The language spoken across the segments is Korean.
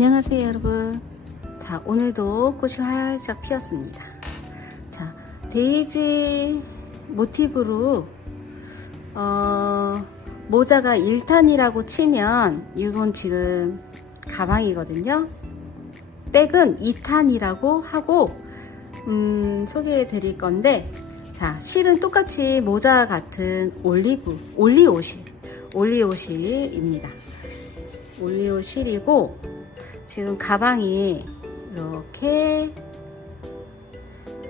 안녕하세요 여러분. 자, 오늘도 꽃이 활짝 피었습니다. 자, 데이지 모티브로 모자가 1탄이라고 치면 이건 지금 가방이거든요. 백은 2탄이라고 하고 소개해 드릴 건데, 자, 실은 똑같이 모자 같은 올리오실입니다. 올리오실이고, 지금 가방이 이렇게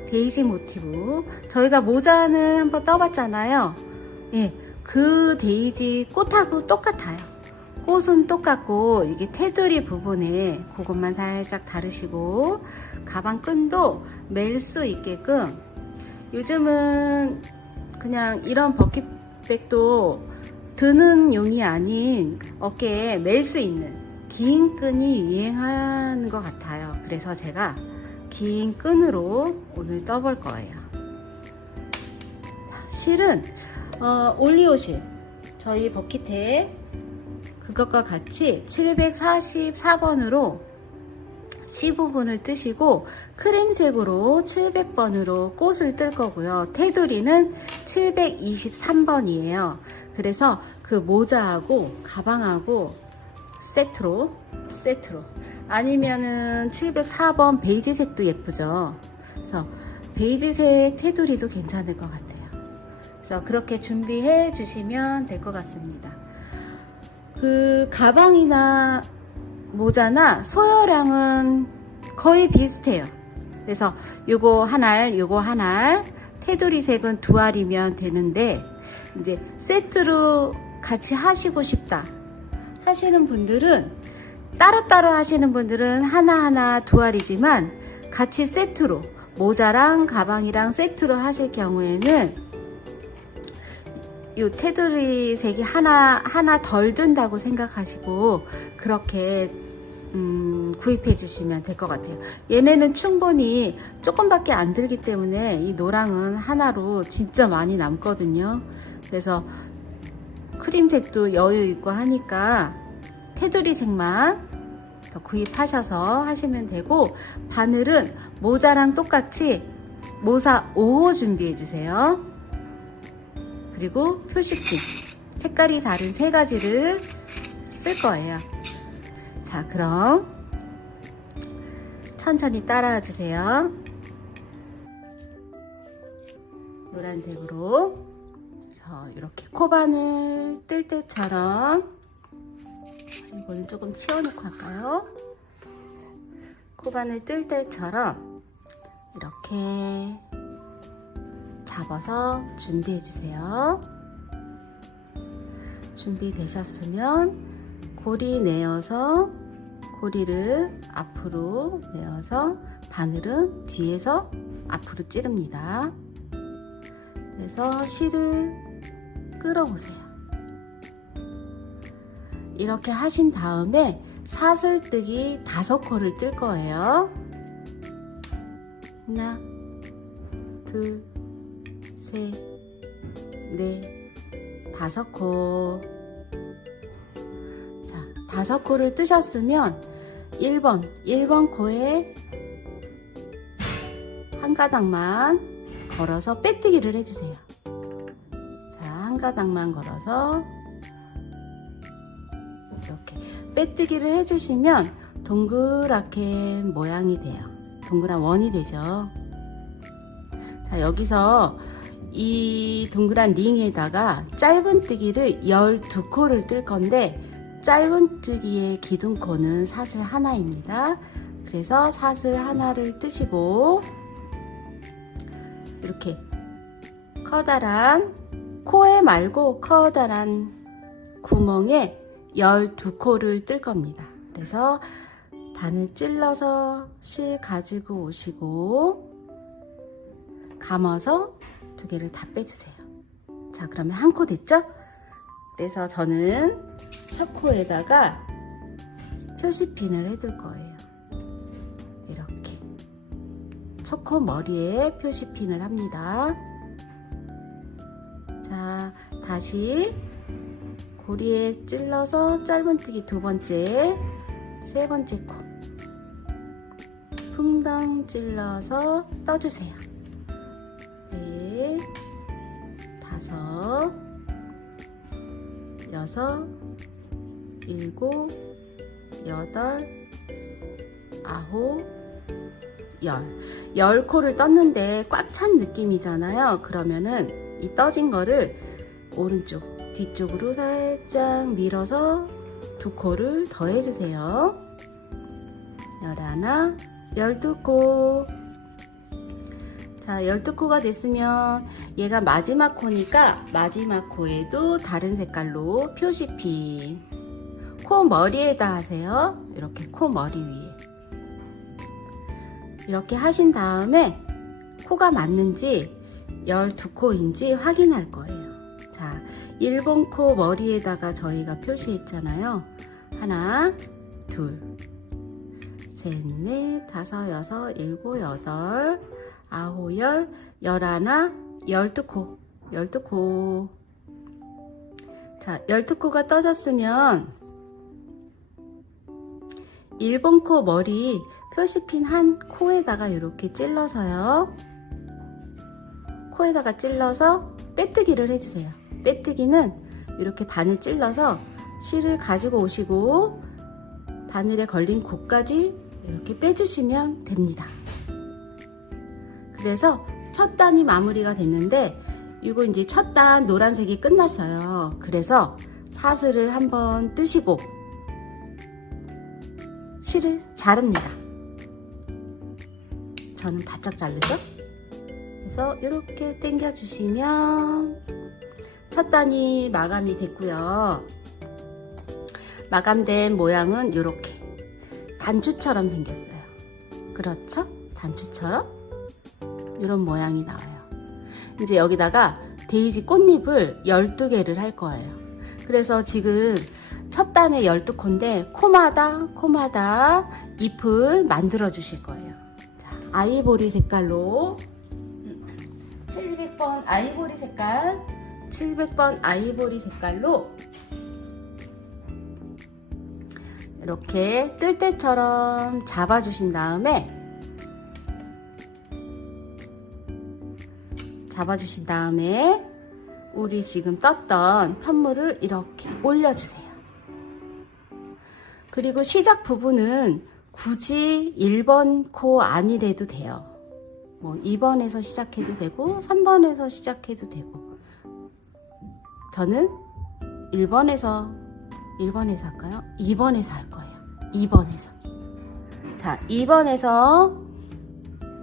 데이지 모티브, 저희가 모자는 한번 떠봤잖아요. 예, 그 데이지 꽃하고 똑같아요. 꽃은 똑같고, 이게 테두리 부분에 그것만 살짝 다르시고, 가방 끈도 멜 수 있게끔, 요즘은 그냥 이런 버킷백도 드는 용이 아닌 어깨에 멜 수 있는 긴 끈이 유행하는 것 같아요. 그래서 제가 긴 끈으로 오늘 떠볼 거예요. 실은 올리오실, 저희 버킷에 그것과 같이 744번으로 15분을 뜨시고, 크림색으로 700번으로 꽃을 뜰 거고요. 테두리는 723번이에요. 그래서 그 모자하고 가방하고 세트로 아니면은 704번 베이지색도 예쁘죠. 그래서 베이지색 테두리도 괜찮을 것 같아요. 그래서 그렇게 준비해 주시면 될 것 같습니다. 그 가방이나 모자나 소요량은 거의 비슷해요. 그래서 요거 한 알, 테두리 색은 2알이면 되는데, 이제 세트로 같이 하시고 싶다 하시는 분들은, 따로따로 하시는 분들은 하나하나 2알이지만 같이 세트로, 모자랑 가방이랑 세트로 하실 경우에는 이 테두리 색이 하나 덜 든다고 생각하시고 그렇게 구입해 주시면 될 것 같아요. 얘네는 충분히 조금밖에 안 들기 때문에 이 노랑은 하나로 진짜 많이 남거든요. 그래서 크림색도 여유 있고 하니까 테두리 색만 더 구입하셔서 하시면 되고, 바늘은 모자랑 똑같이 모사 5호 준비해 주세요. 그리고 표시핀, 색깔이 다른 3가지를 쓸 거예요. 자, 그럼 천천히 따라와 주세요. 노란색으로 이렇게 코바늘 뜰 때처럼, 이거는 조금 치워놓고 할까요? 코바늘 뜰 때처럼 이렇게 잡아서 준비해 주세요. 준비되셨으면 고리 내어서, 고리를 앞으로 내어서 바늘은 뒤에서 앞으로 찌릅니다. 그래서 실을 끌어보세요. 이렇게 하신 다음에 사슬뜨기 5코를 뜰 거예요. 하나, 둘, 셋, 넷, 5코. 자, 5코를 뜨셨으면 1번 코에 한 가닥만 걸어서 빼뜨기를 해주세요. 자, 한 가닥만 걸어서 이렇게 빼뜨기를 해주시면 동그랗게 모양이 돼요. 동그란 원이 되죠. 자, 여기서 이 동그란 링에다가 짧은뜨기를 12코를 뜰 건데, 짧은뜨기의 기둥코는 사슬 하나입니다. 그래서 사슬 하나를 뜨시고, 이렇게 커다란 코에 말고 커다란 구멍에 12코를 뜰 겁니다. 그래서 바늘 찔러서 실 가지고 오시고 감아서 2개를 다 빼주세요. 자, 그러면 한 코 됐죠? 그래서 저는 첫 코에다가 표시핀을 해둘 거예요. 이렇게 첫 코 머리에 표시핀을 합니다. 자, 다시 고리에 찔러서 짧은뜨기 2번째 세 번째 코 붕덩 찔러서 떠주세요. 넷, 다섯, 여섯, 일곱, 여덟, 아홉, 열 코를 떴는데 꽉 찬 느낌이잖아요. 그러면은 이 떠진 거를 오른쪽 뒤쪽으로 살짝 밀어서 두 코를 더 해주세요. 11, 12코. 자, 12코가 됐으면 얘가 마지막 코니까 마지막 코에도 다른 색깔로 표시핀. 코 머리에다 하세요. 이렇게 코 머리 위에. 이렇게 하신 다음에 코가 맞는지 12코인지 확인할 거예요. 자, 1번 코 머리에다가 저희가 표시했잖아요. 하나, 둘, 셋, 넷, 다섯, 여섯, 일곱, 여덟, 아홉, 열, 11, 12코. 12코. 자, 12코가 떠졌으면 1번 코 머리 표시핀 한 코에다가 이렇게 찔러서요. 코에다가 찔러서 빼뜨기를 해주세요. 빼뜨기는 이렇게 바늘 찔러서 실을 가지고 오시고 바늘에 걸린 코까지 이렇게 빼주시면 됩니다. 그래서 첫 단이 마무리가 됐는데 이거 이제 첫 단 노란색이 끝났어요. 그래서 사슬을 한번 뜨시고 실을 자릅니다. 저는 바짝 자르죠. 그래서 이렇게 당겨 주시면 첫 단이 마감이 됐고요. 마감된 모양은 이렇게 단추처럼 생겼어요. 그렇죠? 단추처럼 이런 모양이 나와요. 이제 여기다가 데이지 꽃잎을 12개를 할 거예요. 그래서 지금 첫 단에 12코인데 코마다 잎을 만들어 주실 거예요. 자, 아이보리 색깔로 700번 아이보리 색깔 700번 아이보리 색깔로 이렇게 뜰 때처럼 잡아주신 다음에 우리 지금 떴던 편물을 이렇게 올려주세요. 그리고 시작 부분은 굳이 1번 코 아니래도 돼요. 뭐 2번에서 시작해도 되고 3번에서 시작해도 되고 저는 1번에서 할까요? 2번에서 할 거예요. 2번에서. 자, 2번에서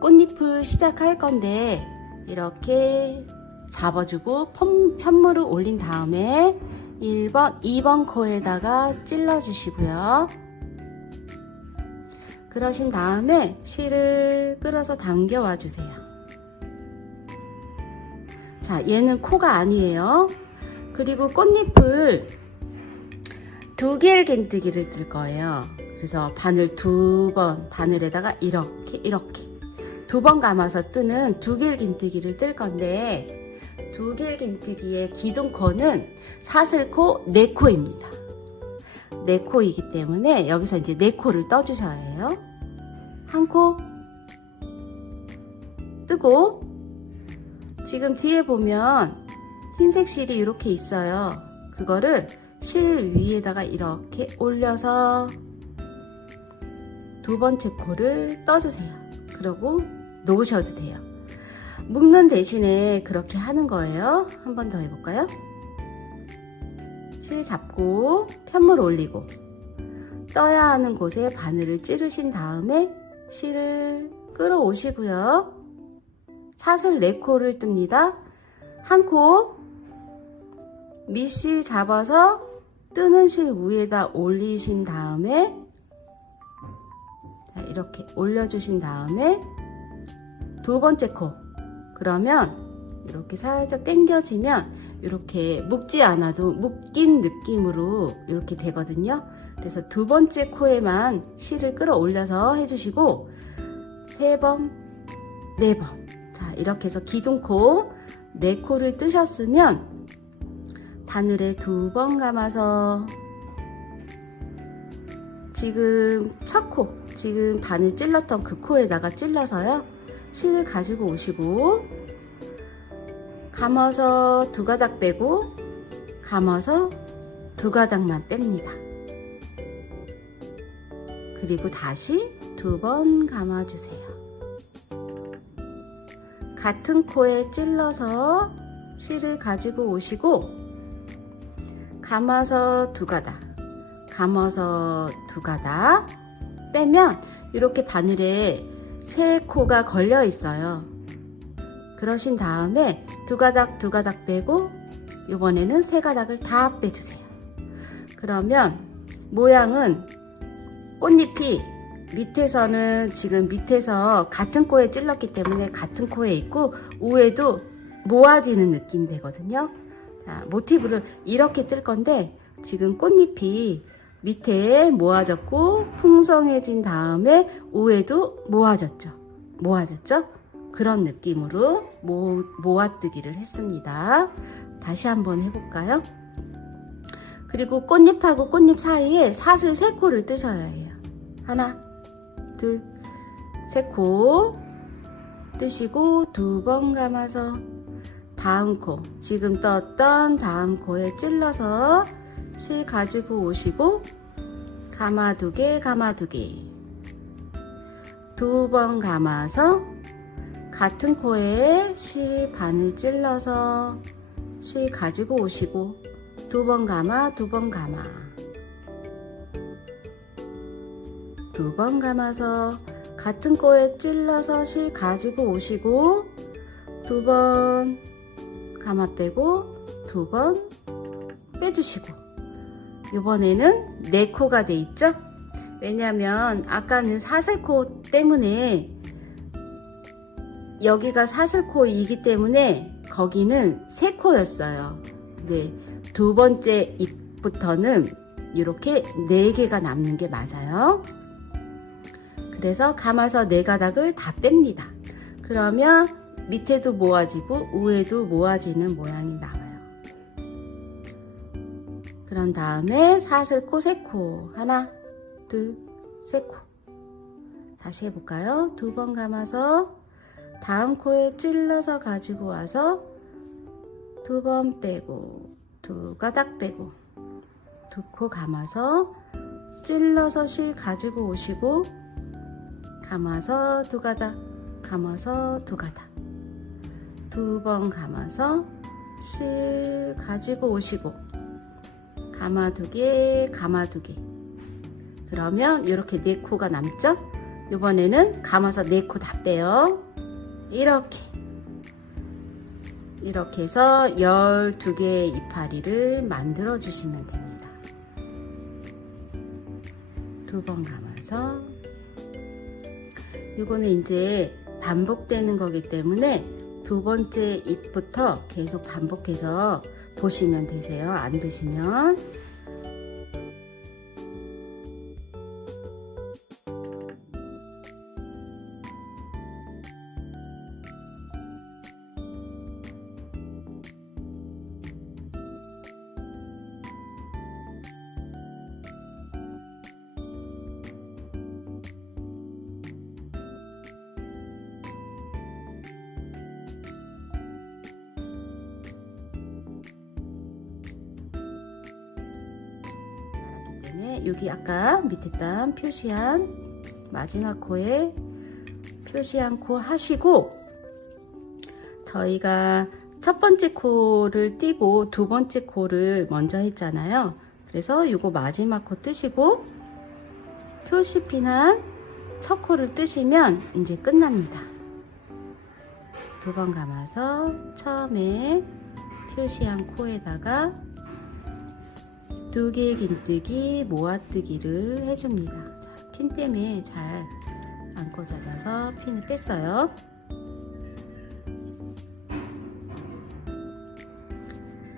꽃잎을 시작할 건데 이렇게 잡아주고 편물을 올린 다음에 2번 코에다가 찔러주시고요. 그러신 다음에 실을 끌어서 당겨와 주세요. 자, 얘는 코가 아니에요. 그리고 꽃잎을 2개를 겐뜨기를 뜰 거예요. 그래서 바늘 2번, 바늘에다가 이렇게 2번 감아서 뜨는 2길 긴뜨기를 뜰 건데 2길 긴뜨기의 기둥코는 사슬코 4코입니다. 4코이기 때문에 여기서 이제 4코를 떠주셔야 해요. 한 코 뜨고 지금 뒤에 보면 흰색 실이 이렇게 있어요. 그거를 실 위에다가 이렇게 올려서 두 번째 코를 떠주세요. 그러고 놓으셔도 돼요. 묶는 대신에 그렇게 하는 거예요. 한 번 더 해볼까요? 실 잡고 편물 올리고 떠야 하는 곳에 바늘을 찌르신 다음에 실을 끌어오시고요. 사슬 4코를 뜹니다. 한 코 밑실 잡아서 뜨는 실 위에다 올리신 다음에 이렇게 올려주신 다음에 두 번째 코 그러면 이렇게 살짝 당겨지면 이렇게 묶지 않아도 묶인 느낌으로 이렇게 되거든요. 그래서 두 번째 코에만 실을 끌어올려서 해주시고 3번, 4번 자 이렇게 해서 기둥코 4코를 뜨셨으면 바늘에 2번 감아서 지금 첫 코, 지금 바늘 찔렀던 그 코에다가 찔러서요. 실을 가지고 오시고 감아서 두 가닥 빼고 감아서 두 가닥만 뺍니다. 그리고 다시 두 번 감아주세요. 같은 코에 찔러서 실을 가지고 오시고 감아서 두 가닥, 감아서 두 가닥 빼면 이렇게 바늘에 세 코가 걸려 있어요. 그러신 다음에 두 가닥 두 가닥 빼고 이번에는 세 가닥을 다 빼주세요. 그러면 모양은 꽃잎이 밑에서는 지금 밑에서 같은 코에 찔렀기 때문에 같은 코에 있고 위에도 모아지는 느낌이 되거든요. 자, 모티브를 이렇게 뜰 건데 지금 꽃잎이 밑에 모아졌고 풍성해진 다음에 위에도 모아졌죠. 그런 느낌으로 모아뜨기를 했습니다. 다시 한번 해볼까요? 그리고 꽃잎하고 꽃잎 사이에 사슬 3코를 뜨셔야 해요. 하나, 둘, 3코 뜨시고 두 번 감아서 다음 코, 지금 떴던 다음 코에 찔러서 실 가지고 오시고 감아두개 감아두개 두 번 감아서 같은 코에 실 바늘 찔러서 실 가지고 오시고 두 번 감아 두 번 감아 두 번 감아서 같은 코에 찔러서 실 가지고 오시고 두 번 감아 빼고 두 번 빼주시고 이번에는 4코가 돼 있죠? 왜냐면 아까는 사슬코 때문에 여기가 사슬코이기 때문에 거기는 3코였어요. 네, 두 번째 잎부터는 이렇게 4개가 남는 게 맞아요. 그래서 감아서 4가닥을 다 뺍니다. 그러면 밑에도 모아지고 위에도 모아지는 모양이 나와요. 그런 다음에 사슬코 3코 하나 둘 3코 다시 해볼까요? 두 번 감아서 다음 코에 찔러서 가지고 와서 두 번 빼고 두 가닥 빼고 두 코 감아서 찔러서 실 가지고 오시고 감아서 두 가닥 감아서 두 가닥 두 번 감아서 실 가지고 오시고 감아두개 감아두개 그러면 이렇게 4코가 남죠? 이번에는 감아서 4코 다 빼요. 이렇게 해서 12개의 이파리를 만들어 주시면 됩니다. 두 번 감아서 이거는 이제 반복되는 거기 때문에 두 번째 잎부터 계속 반복해서 보시면 되세요. 안 되시면 여기 아까 밑에 단 표시한 마지막 코에 표시한 코 하시고 저희가 첫 번째 코를 띄고 두 번째 코를 먼저 했잖아요. 그래서 이거 마지막 코 뜨시고 표시핀한 첫 코를 뜨시면 이제 끝납니다. 두 번 감아서 처음에 표시한 코에다가 2개의 긴뜨기 모아뜨기를 해줍니다. 자, 핀 때문에 잘 안 꽂아져서 핀을 뺐어요.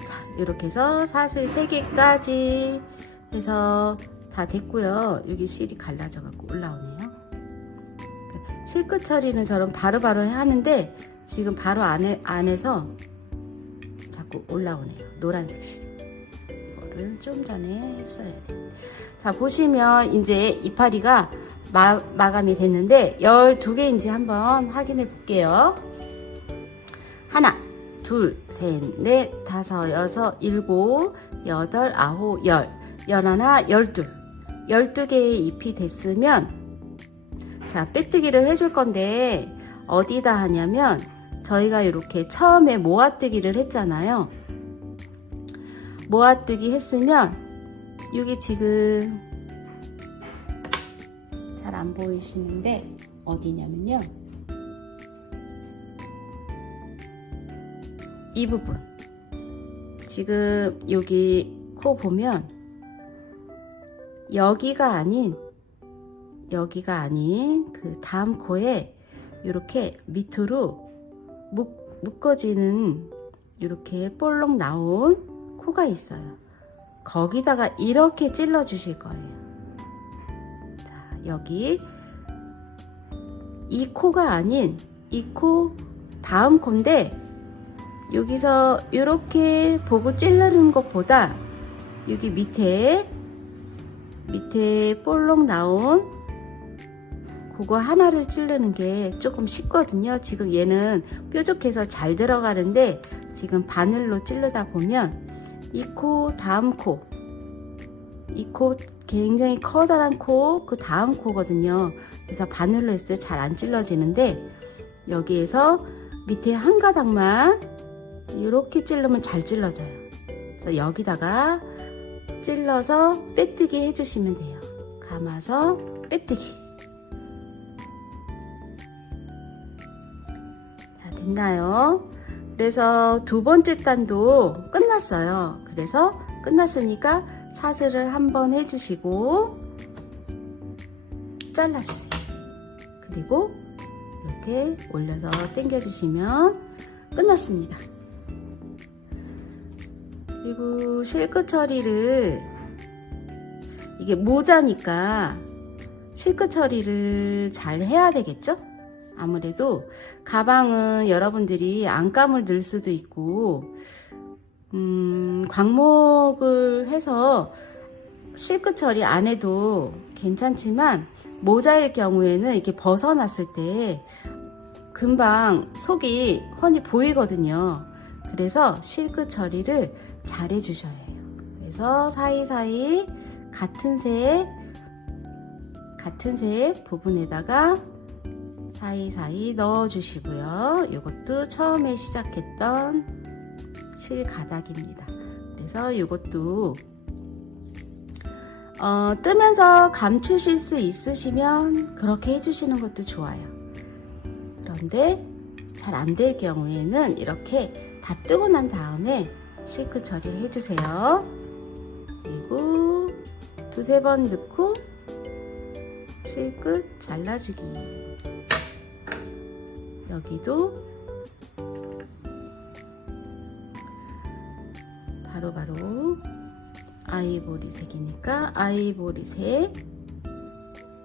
자, 이렇게 해서 사슬 3개까지 해서 다 됐고요. 여기 실이 갈라져 갖고 올라오네요. 실끝 처리는 저는 바로바로 하는데 지금 바로 안에서 자꾸 올라오네요. 노란색 실. 이거를 좀 전에 했어야 돼. 자, 보시면 이제 이파리가 마감이 됐는데 12개인지 한번 확인해 볼게요. 하나, 둘, 셋, 넷, 다섯, 여섯, 일곱, 여덟, 아홉, 열, 열하나, 12개의 잎이 됐으면, 자, 빼뜨기를 해줄 건데 어디다 하냐면, 저희가 이렇게 처음에 모아뜨기를 했잖아요. 모아뜨기 했으면 여기 지금 잘 안 보이시는데 어디냐면요, 이 부분, 지금 여기 코 보면 여기가 아닌 그 다음 코에 이렇게 밑으로 묶어지는 이렇게 볼록 나온 코가 있어요. 거기다가 이렇게 찔러 주실 거예요. 자, 여기 이 코가 아닌 이 코 다음 코인데, 여기서 이렇게 보고 찌르는 것보다 여기 밑에 볼록 나온 그거 하나를 찌르는 게 조금 쉽거든요. 지금 얘는 뾰족해서 잘 들어가는데, 지금 바늘로 찌르다 보면 이 코 다음 코, 이 코 굉장히 커다란 코, 그 다음 코거든요. 그래서 바늘로 했을 때 잘 안 찔러지는데, 여기에서 밑에 한 가닥만 이렇게 찌르면 잘 찔러져요. 그래서 여기다가 찔러서 빼뜨기 해주시면 돼요. 감아서 빼뜨기. 자, 됐나요? 그래서 두 번째 단도 끝났어요. 그래서 끝났으니까 사슬을 한번 해주시고 잘라주세요. 그리고 이렇게 올려서 당겨주시면 끝났습니다. 그리고 실크 처리를, 이게 모자니까 실크 처리를 잘 해야 되겠죠? 아무래도 가방은 여러분들이 안감을 넣을 수도 있고, 광목을 해서 실크 처리 안 해도 괜찮지만, 모자일 경우에는 이렇게 벗어났을 때 금방 속이 훤히 보이거든요. 그래서 실크 처리를 잘 해주셔야 해요. 그래서 사이사이 같은 색 부분에다가 사이사이 넣어주시고요. 이것도 처음에 시작했던 실가닥입니다. 그래서 이것도 뜨면서 감추실 수 있으시면 그렇게 해주시는 것도 좋아요. 그런데 잘 안 될 경우에는 이렇게 다 뜨고 난 다음에 실크 처리를 해주세요. 그리고 두세 번 넣고 실끝 잘라주기. 여기도 바로 아이보리색이니까 아이보리색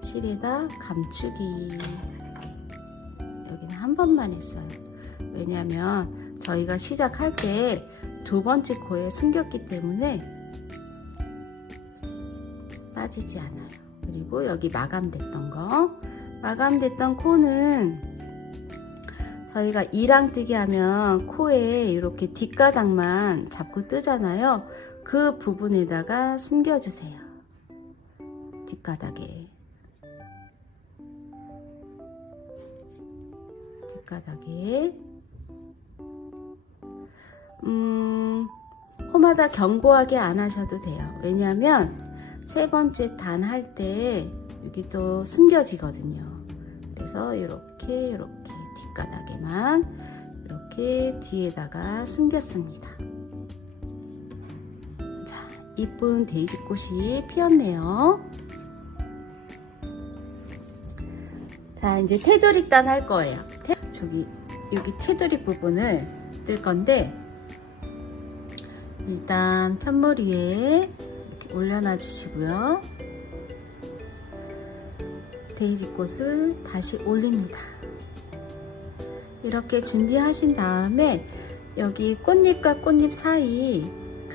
실에다 감추기. 여기는 한 번만 했어요. 왜냐하면 저희가 시작할 때 두 번째 코에 숨겼기 때문에 빠지지 않아요. 그리고 여기 마감됐던 코는 저희가 이랑뜨기 하면 코에 이렇게 뒷가닥만 잡고 뜨잖아요. 그 부분에다가 숨겨주세요. 뒷가닥에 코마다 견고하게 안 하셔도 돼요. 왜냐하면 세 번째 단 할 때 여기 또 숨겨지거든요. 그래서 이렇게 뒷가닥에만 이렇게 뒤에다가 숨겼습니다. 자, 이쁜 데이지꽃이 피었네요. 자, 이제 테두리 단 할 거예요. 여기 테두리 부분을 뜰 건데, 일단 편물 위에 이렇게 올려놔 주시고요. 데이지꽃을 다시 올립니다. 이렇게 준비하신 다음에 여기 꽃잎과 꽃잎 사이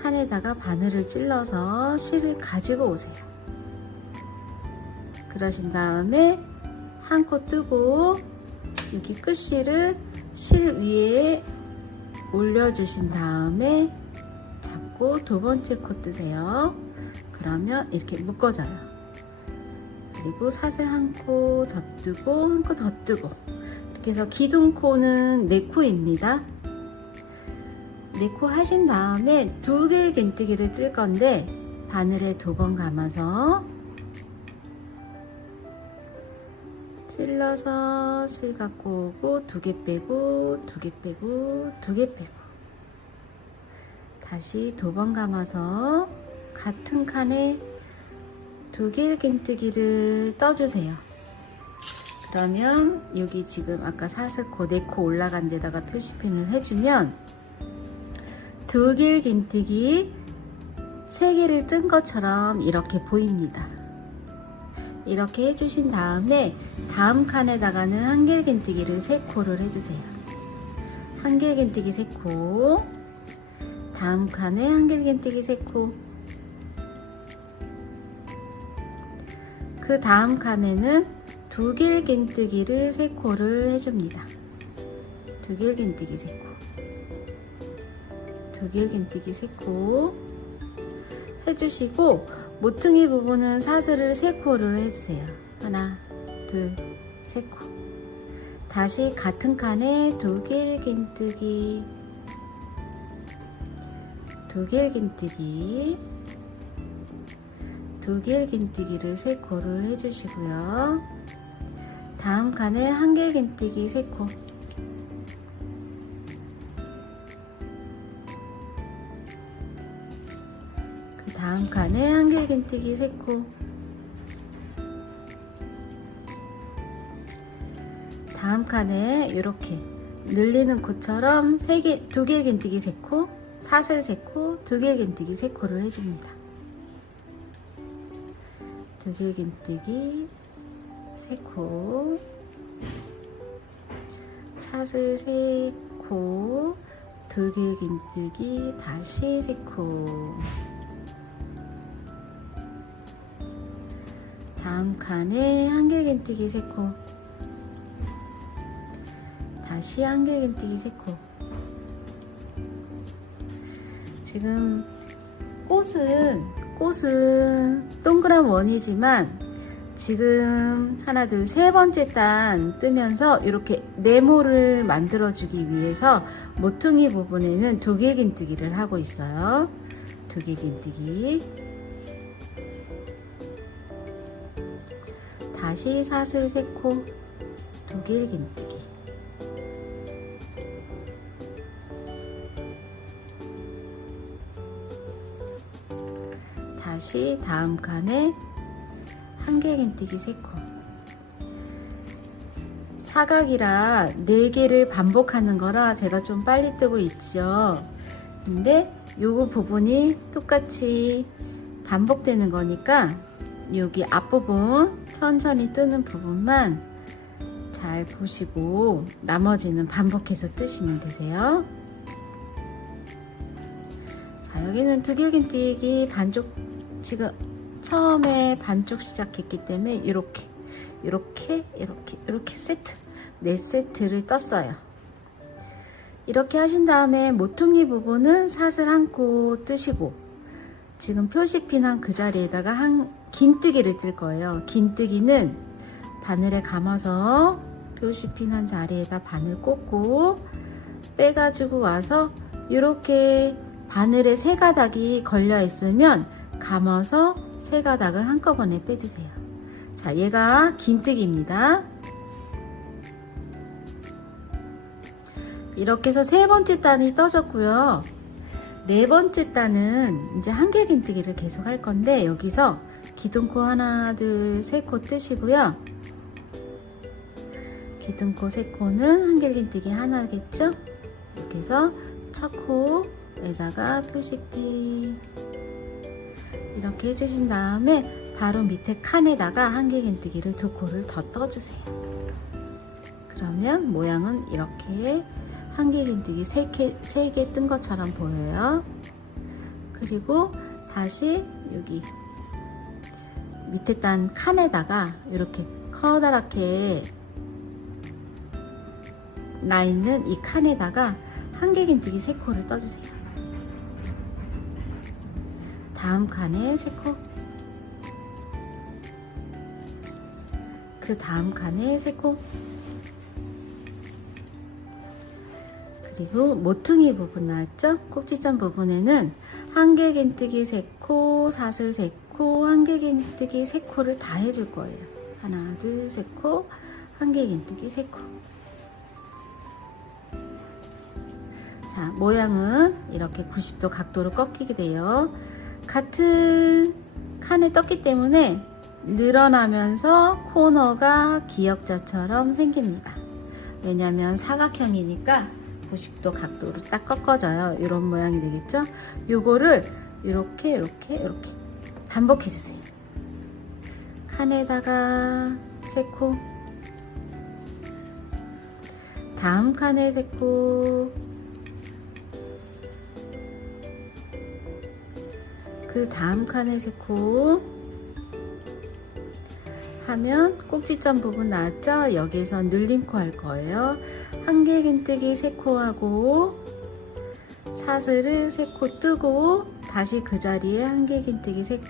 칸에다가 바늘을 찔러서 실을 가지고 오세요. 그러신 다음에 한 코 뜨고 여기 끝실을 실 위에 올려주신 다음에 잡고 두 번째 코 뜨세요. 그러면 이렇게 묶어져요. 그리고 사슬 한 코 더 뜨고 한 코 더 뜨고, 이렇게 해서 기둥코는 4코입니다. 4코 하신 다음에 두 개의 긴뜨기를 뜰 건데 바늘에 2번 감아서 찔러서 실 갖고 오고 2개 빼고 2개 빼고 2개 빼고 다시 2번 감아서 같은 칸에 2개의 긴뜨기를 떠주세요. 그러면 여기 지금 아까 사슬코 4코 올라간 데다가 표시핀을 해주면 2개의 긴뜨기 3개를 뜬 것처럼 이렇게 보입니다. 이렇게 해주신 다음에 다음 칸에다가는 한길 긴뜨기를 3코를 해주세요. 한길 긴뜨기 3코, 다음 칸에 한길 긴뜨기 3코, 그 다음 칸에는 2길 긴뜨기를 3코를 해줍니다. 2길 긴뜨기 3코, 2길 긴뜨기 3코 해주시고 모퉁이 부분은 사슬을 3코를 해주세요. 하나, 둘, 3코. 다시 같은 칸에 2길 긴뜨기, 2길 긴뜨기, 2길 긴뜨기를 3코를 해주시고요. 다음 칸에 한길 긴뜨기 3코, 다음 칸에 한길 긴뜨기 3코, 다음 칸에 이렇게 늘리는 코처럼 2길 긴뜨기 3코, 사슬 3코, 2길 긴뜨기 3코를 해줍니다. 2길 긴뜨기 3코, 사슬 3코, 2길 긴뜨기 다시 3코, 다음 칸에 한길 긴뜨기 3코, 다시 한길 긴뜨기 3코. 지금 꽃은 동그란 원이지만 지금 하나 둘 세 번째 단 뜨면서 이렇게 네모를 만들어 주기 위해서 모퉁이 부분에는 2길 긴뜨기를 하고 있어요. 2길 긴뜨기, 다시 사슬 3코, 2길 긴뜨기, 다시 다음 칸에 한길 긴뜨기 3코. 사각이라 4개를 반복하는 거라 제가 좀 빨리 뜨고 있죠. 근데 요 부분이 똑같이 반복되는 거니까 여기 앞부분 천천히 뜨는 부분만 잘 보시고 나머지는 반복해서 뜨시면 되세요. 자, 여기는 2길 긴뜨기 반쪽, 지금 처음에 반쪽 시작했기 때문에 이렇게 세트, 4세트를 떴어요. 이렇게 하신 다음에 모퉁이 부분은 사슬 1코 뜨시고 지금 표시핀 한 그 자리에다가 긴뜨기를 뜰 거예요. 긴뜨기는 바늘에 감아서 표시핀 한 자리에다 바늘 꽂고 빼가지고 와서 이렇게 바늘에 3가닥이 걸려 있으면 감아서 3가닥을 한꺼번에 빼주세요. 자, 얘가 긴뜨기입니다. 이렇게 해서 3번째 단이 떠졌고요. 4번째 단은 이제 한길 긴뜨기를 계속 할 건데 여기서 기둥코 하나, 둘, 3코 뜨시고요. 기둥코 3코는 한길 긴뜨기 하나겠죠? 이렇게 해서 첫 코에다가 표시핀 이렇게 해주신 다음에 바로 밑에 칸에다가 한길 긴뜨기를 2코를 더 떠주세요. 그러면 모양은 이렇게 한길 긴뜨기 3개 뜬 것처럼 보여요. 그리고 다시 여기 밑에 단 칸에다가 이렇게 커다랗게 나 있는 이 칸에다가 한길긴뜨기 3코를 떠주세요. 다음 칸에 3코, 그 다음 칸에 3코, 그리고 모퉁이 부분 나왔죠? 꼭지점 부분에는 한길긴뜨기 3코, 사슬 3코, 한길긴뜨기 3코를 다 해줄 거예요. 하나, 둘, 3코, 한길긴뜨기 3코. 자, 모양은 이렇게 90도 각도로 꺾이게 돼요. 같은 칸에 떴기 때문에 늘어나면서 코너가 기역자처럼 생깁니다. 왜냐면 사각형이니까 90도 각도로 딱 꺾어져요. 이런 모양이 되겠죠? 요거를 이렇게 반복해 주세요. 칸에다가 3코, 다음 칸에 3코, 그 다음 칸에 3코 하면 꼭지점 부분 나왔죠? 여기서 늘림코 할 거예요. 한길긴뜨기 3코 하고 사슬을 3코 뜨고 다시 그 자리에 한길긴뜨기 3코.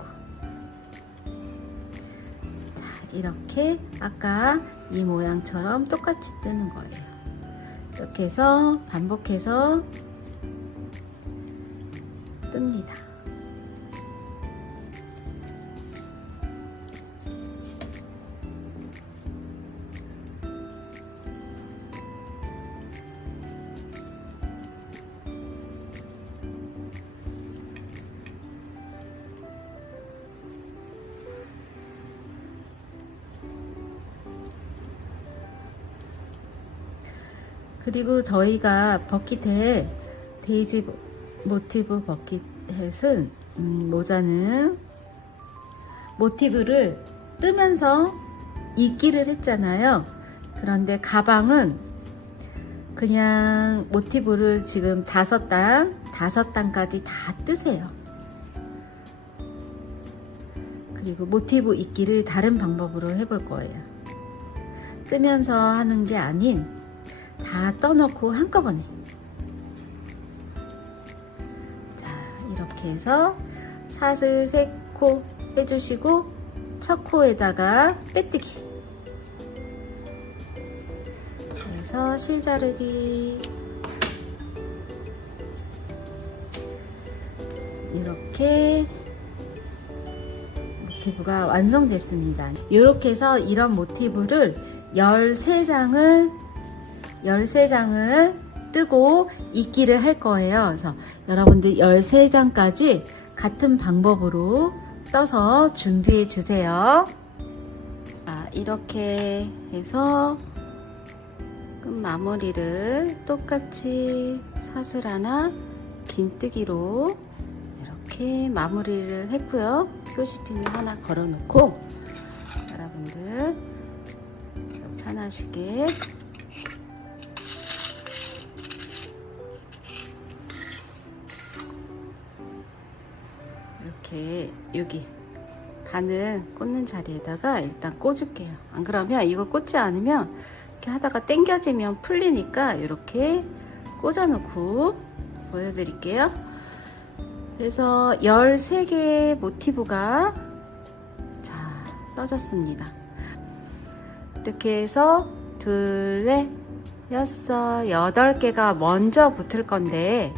자, 이렇게 아까 이 모양처럼 똑같이 뜨는 거예요. 이렇게 해서 반복해서 뜹니다. 그리고 저희가 버킷에 데이지 모티브 버킷햇은 모자는 모티브를 뜨면서 입기를 했잖아요. 그런데 가방은 그냥 모티브를 지금 5단까지 다 뜨세요. 그리고 모티브 입기를 다른 방법으로 해볼 거예요. 뜨면서 하는 게 아닌 다 떠놓고 한꺼번에. 자, 이렇게 해서 사슬 3코 해주시고 첫 코에다가 빼뜨기, 그래서 실자르기, 이렇게 모티브가 완성됐습니다. 이렇게 해서 이런 모티브를 13장을 뜨고 입기를 할 거예요. 그래서 여러분들 13장까지 같은 방법으로 떠서 준비해 주세요. 자, 이렇게 해서 끝 마무리를 똑같이 사슬 하나 긴뜨기로 이렇게 마무리를 했고요. 표시핀을 하나 걸어 놓고 여러분들 편하시게 이렇게 여기 바늘 꽂는 자리에다가 일단 꽂을게요. 안 그러면 이걸 꽂지 않으면 이렇게 하다가 당겨지면 풀리니까 이렇게 꽂아 놓고 보여드릴게요. 그래서 13개의 모티브가 자 떠졌습니다. 이렇게 해서 2, 4, 6, 8개가 먼저 붙을 건데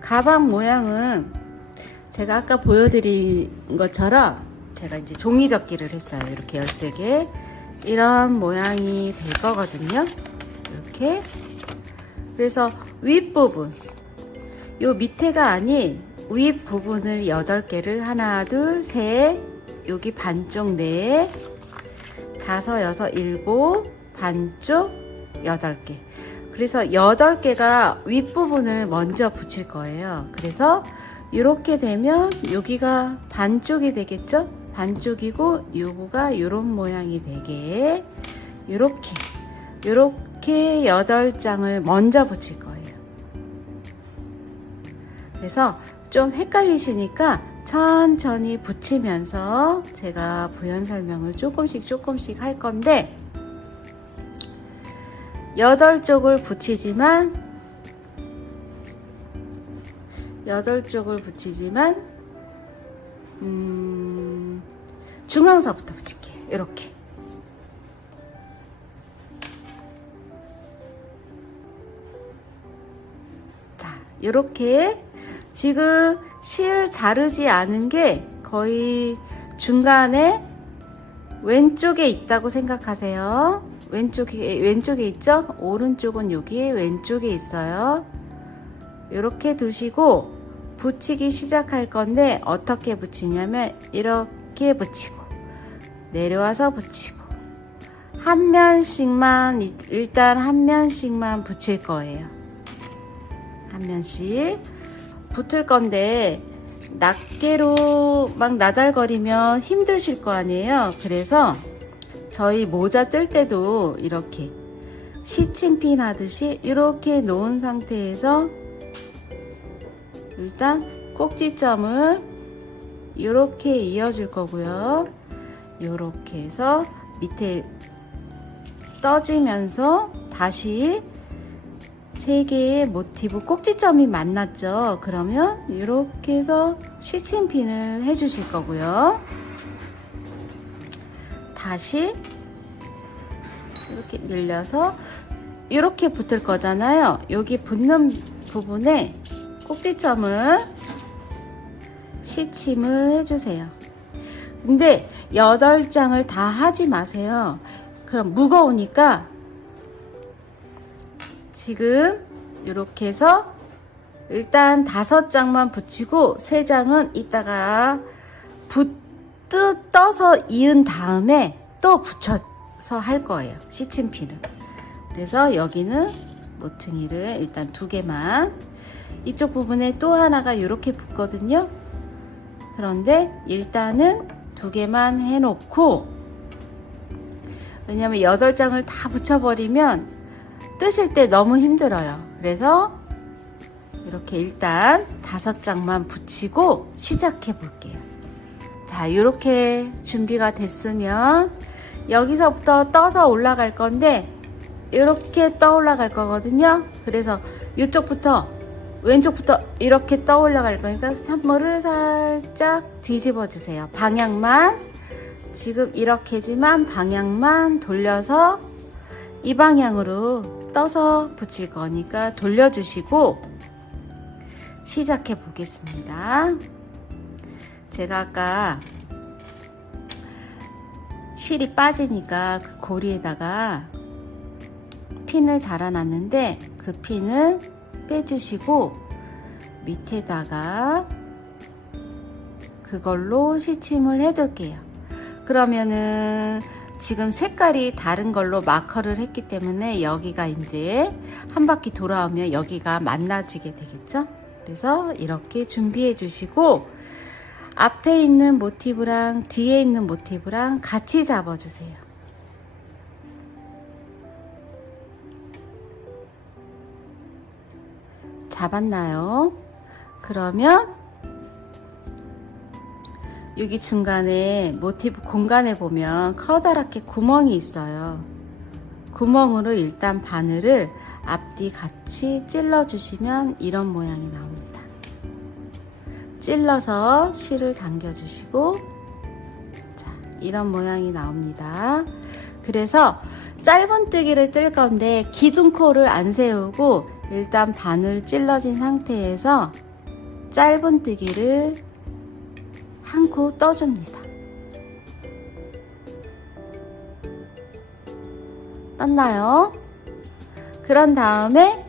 가방 모양은 제가 아까 보여드린 것처럼 제가 이제 종이접기를 했어요. 이렇게 13개 이런 모양이 될 거거든요. 이렇게. 그래서 윗부분 요 밑에가 아닌 윗부분을 8개를 하나 둘 셋 여기 반쪽 4 5, 6, 7 반쪽 8개. 그래서 8개가 윗부분을 먼저 붙일 거예요. 그래서 이렇게 되면 여기가 반쪽이 되겠죠? 반쪽이고 요거가 요런 모양이 되게 요렇게 8장을 먼저 붙일 거예요. 그래서 좀 헷갈리시니까 천천히 붙이면서 제가 부연 설명을 조금씩 할 건데 8쪽을 붙이지만 중앙서부터 붙일게요. 이렇게. 자, 이렇게 지금 실 자르지 않은 게 거의 중간에 왼쪽에 있다고 생각하세요. 왼쪽에 있죠? 오른쪽은 여기 왼쪽에 있어요. 이렇게 두시고 붙이기 시작할 건데 어떻게 붙이냐면 이렇게 붙이고 내려와서 붙이고 일단 한 면씩만 붙일 거예요. 한 면씩 붙을 건데 낱개로 막 나달거리면 힘드실 거 아니에요. 그래서 저희 모자 뜰 때도 이렇게 시침핀 하듯이 이렇게 놓은 상태에서 일단 꼭지점을 이렇게 이어줄 거고요. 이렇게 해서 밑에 떠지면서 다시 3개의 모티브 꼭지점이 만났죠. 그러면 이렇게 해서 시침핀을 해주실 거고요. 다시 이렇게 밀려서 이렇게 붙을 거잖아요. 여기 붙는 부분에 꼭지점을 시침을 해주세요. 근데 8장을 다 하지 마세요. 그럼 무거우니까 지금 이렇게 해서 일단 5장만 붙이고 3장은 이따가 떠서 이은 다음에 또 붙여서 할 거예요. 시침핀을. 그래서 여기는 모퉁이를 일단 2개만, 이쪽 부분에 또 하나가 이렇게 붙거든요. 그런데 일단은 2개만 해놓고, 왜냐면 8장을 다 붙여버리면 뜨실 때 너무 힘들어요. 그래서 이렇게 일단 5장만 붙이고 시작해 볼게요. 자, 이렇게 준비가 됐으면 여기서부터 떠서 올라갈 건데 이렇게 떠 올라갈 거거든요. 그래서 이쪽부터 왼쪽부터 이렇게 떠 올라갈 거니까 편물을 살짝 뒤집어 주세요. 방향만, 지금 이렇게지만 방향만 돌려서 이 방향으로 떠서 붙일 거니까 돌려주시고 시작해 보겠습니다. 제가 아까 실이 빠지니까 그 고리에다가 핀을 달아놨는데 그 핀을 빼주시고 밑에다가 그걸로 시침을 해둘게요. 그러면은 지금 색깔이 다른 걸로 마커를 했기 때문에 여기가 이제 한 바퀴 돌아오면 여기가 만나지게 되겠죠? 그래서 이렇게 준비해 주시고 앞에 있는 모티브랑 뒤에 있는 모티브랑 같이 잡아주세요. 잡았나요? 그러면 여기 중간에 모티브 공간에 보면 커다랗게 구멍이 있어요. 구멍으로 일단 바늘을 앞뒤 같이 찔러 주시면 이런 모양이 나옵니다. 찔러서 실을 당겨 주시고, 자, 이런 모양이 나옵니다. 그래서 짧은뜨기를 뜰 건데 기둥코를 안 세우고 일단 바늘 찔러진 상태에서 짧은뜨기를 한 코 떠줍니다. 떴나요? 그런 다음에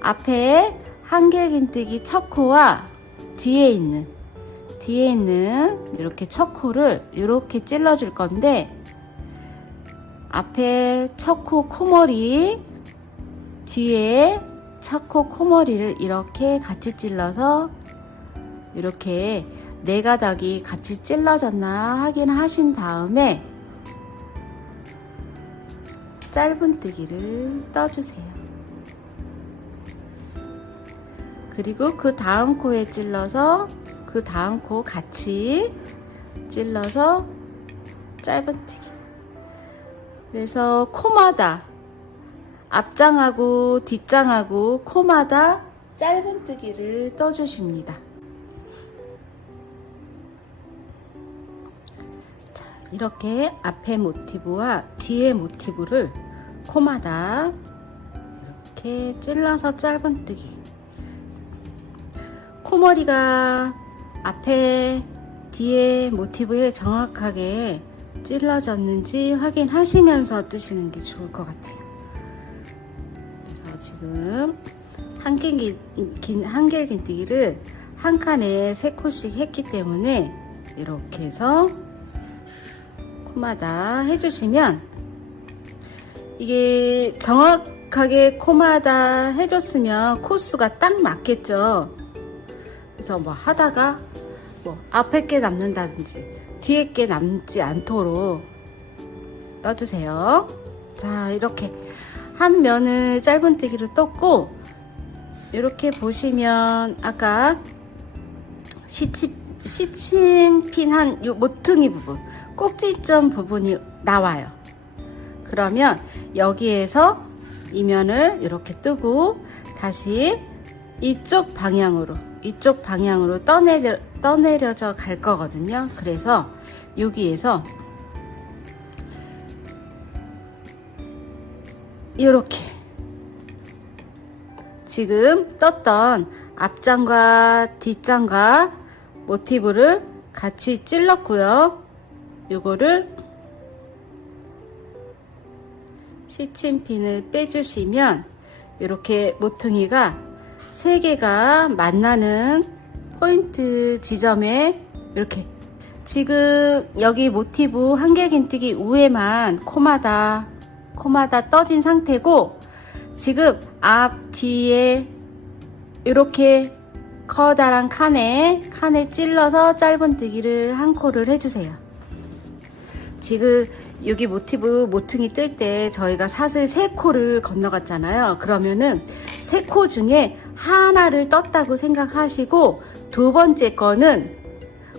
앞에 한길긴뜨기 첫 코와 뒤에 있는 이렇게 첫 코를 이렇게 찔러 줄 건데 앞에 첫 코 코머리, 뒤에 첫 코 코머리를 이렇게 같이 찔러서 이렇게 4가닥이 같이 찔러졌나 확인하신 다음에 짧은뜨기를 떠주세요. 그리고 그 다음 코에 찔러서 그 다음 코 같이 찔러서 짧은뜨기. 그래서 코마다 앞장하고 뒷장하고 코마다 짧은뜨기를 떠주십니다. 자, 이렇게 앞에 모티브와 뒤에 모티브를 코마다 이렇게 찔러서 짧은뜨기. 코머리가 앞에 뒤에 모티브에 정확하게 찔러졌는지 확인하시면서 뜨시는 게 좋을 것 같아요. 그래서 지금 한길긴뜨기를 한 칸에 3코씩 했기 때문에 이렇게 해서 코마다 해주시면, 이게 정확하게 코마다 해줬으면 코수가 딱 맞겠죠. 그래서 뭐 하다가 뭐 앞에 게 남는다든지 뒤에 게 남지 않도록 떠주세요. 자, 이렇게 한 면을 짧은뜨기로 떴고, 이렇게 보시면 아까 시침핀 한 요 모퉁이 부분, 꼭지점 부분이 나와요. 그러면 여기에서 이 면을 이렇게 뜨고 다시 이쪽 방향으로 떠내려져 갈 거거든요. 그래서 여기에서 이렇게 지금 떴던 앞장과 뒷장과 모티브를 같이 찔렀고요. 요거를 시침핀을 빼주시면 이렇게 모퉁이가 3개가 만나는 포인트 지점에 이렇게, 지금 여기 모티브 한길긴뜨기 위에만 코마다 떠진 상태고, 지금 앞 뒤에 이렇게 커다란 칸에 찔러서 짧은뜨기를 한 코를 해주세요. 지금 여기 모퉁이 뜰 때 저희가 사슬 3코를 건너갔잖아요. 그러면은 3코 중에 하나를 떴다고 생각하시고, 두 번째 거는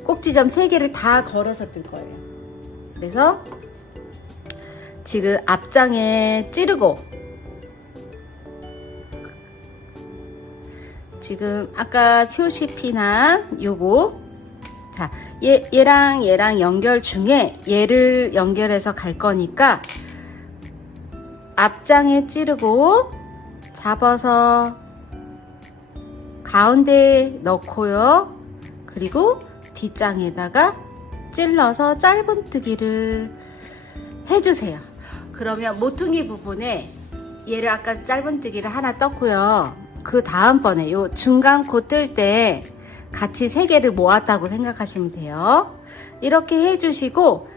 꼭지점 3개를 다 걸어서 뜰 거예요. 그래서 지금 앞장에 찌르고, 지금 아까 표시핀한 요거, 자, 얘랑 연결 중에 얘를 연결해서 갈 거니까 앞장에 찌르고 잡아서 가운데에 넣고요. 그리고 뒷장에다가 찔러서 짧은뜨기를 해주세요. 그러면 모퉁이 부분에 얘를 아까 짧은뜨기를 하나 떴고요. 그 다음번에 요 중간 코 뜰 때 같이 3개를 모았다고 생각하시면 돼요. 이렇게 해주시고,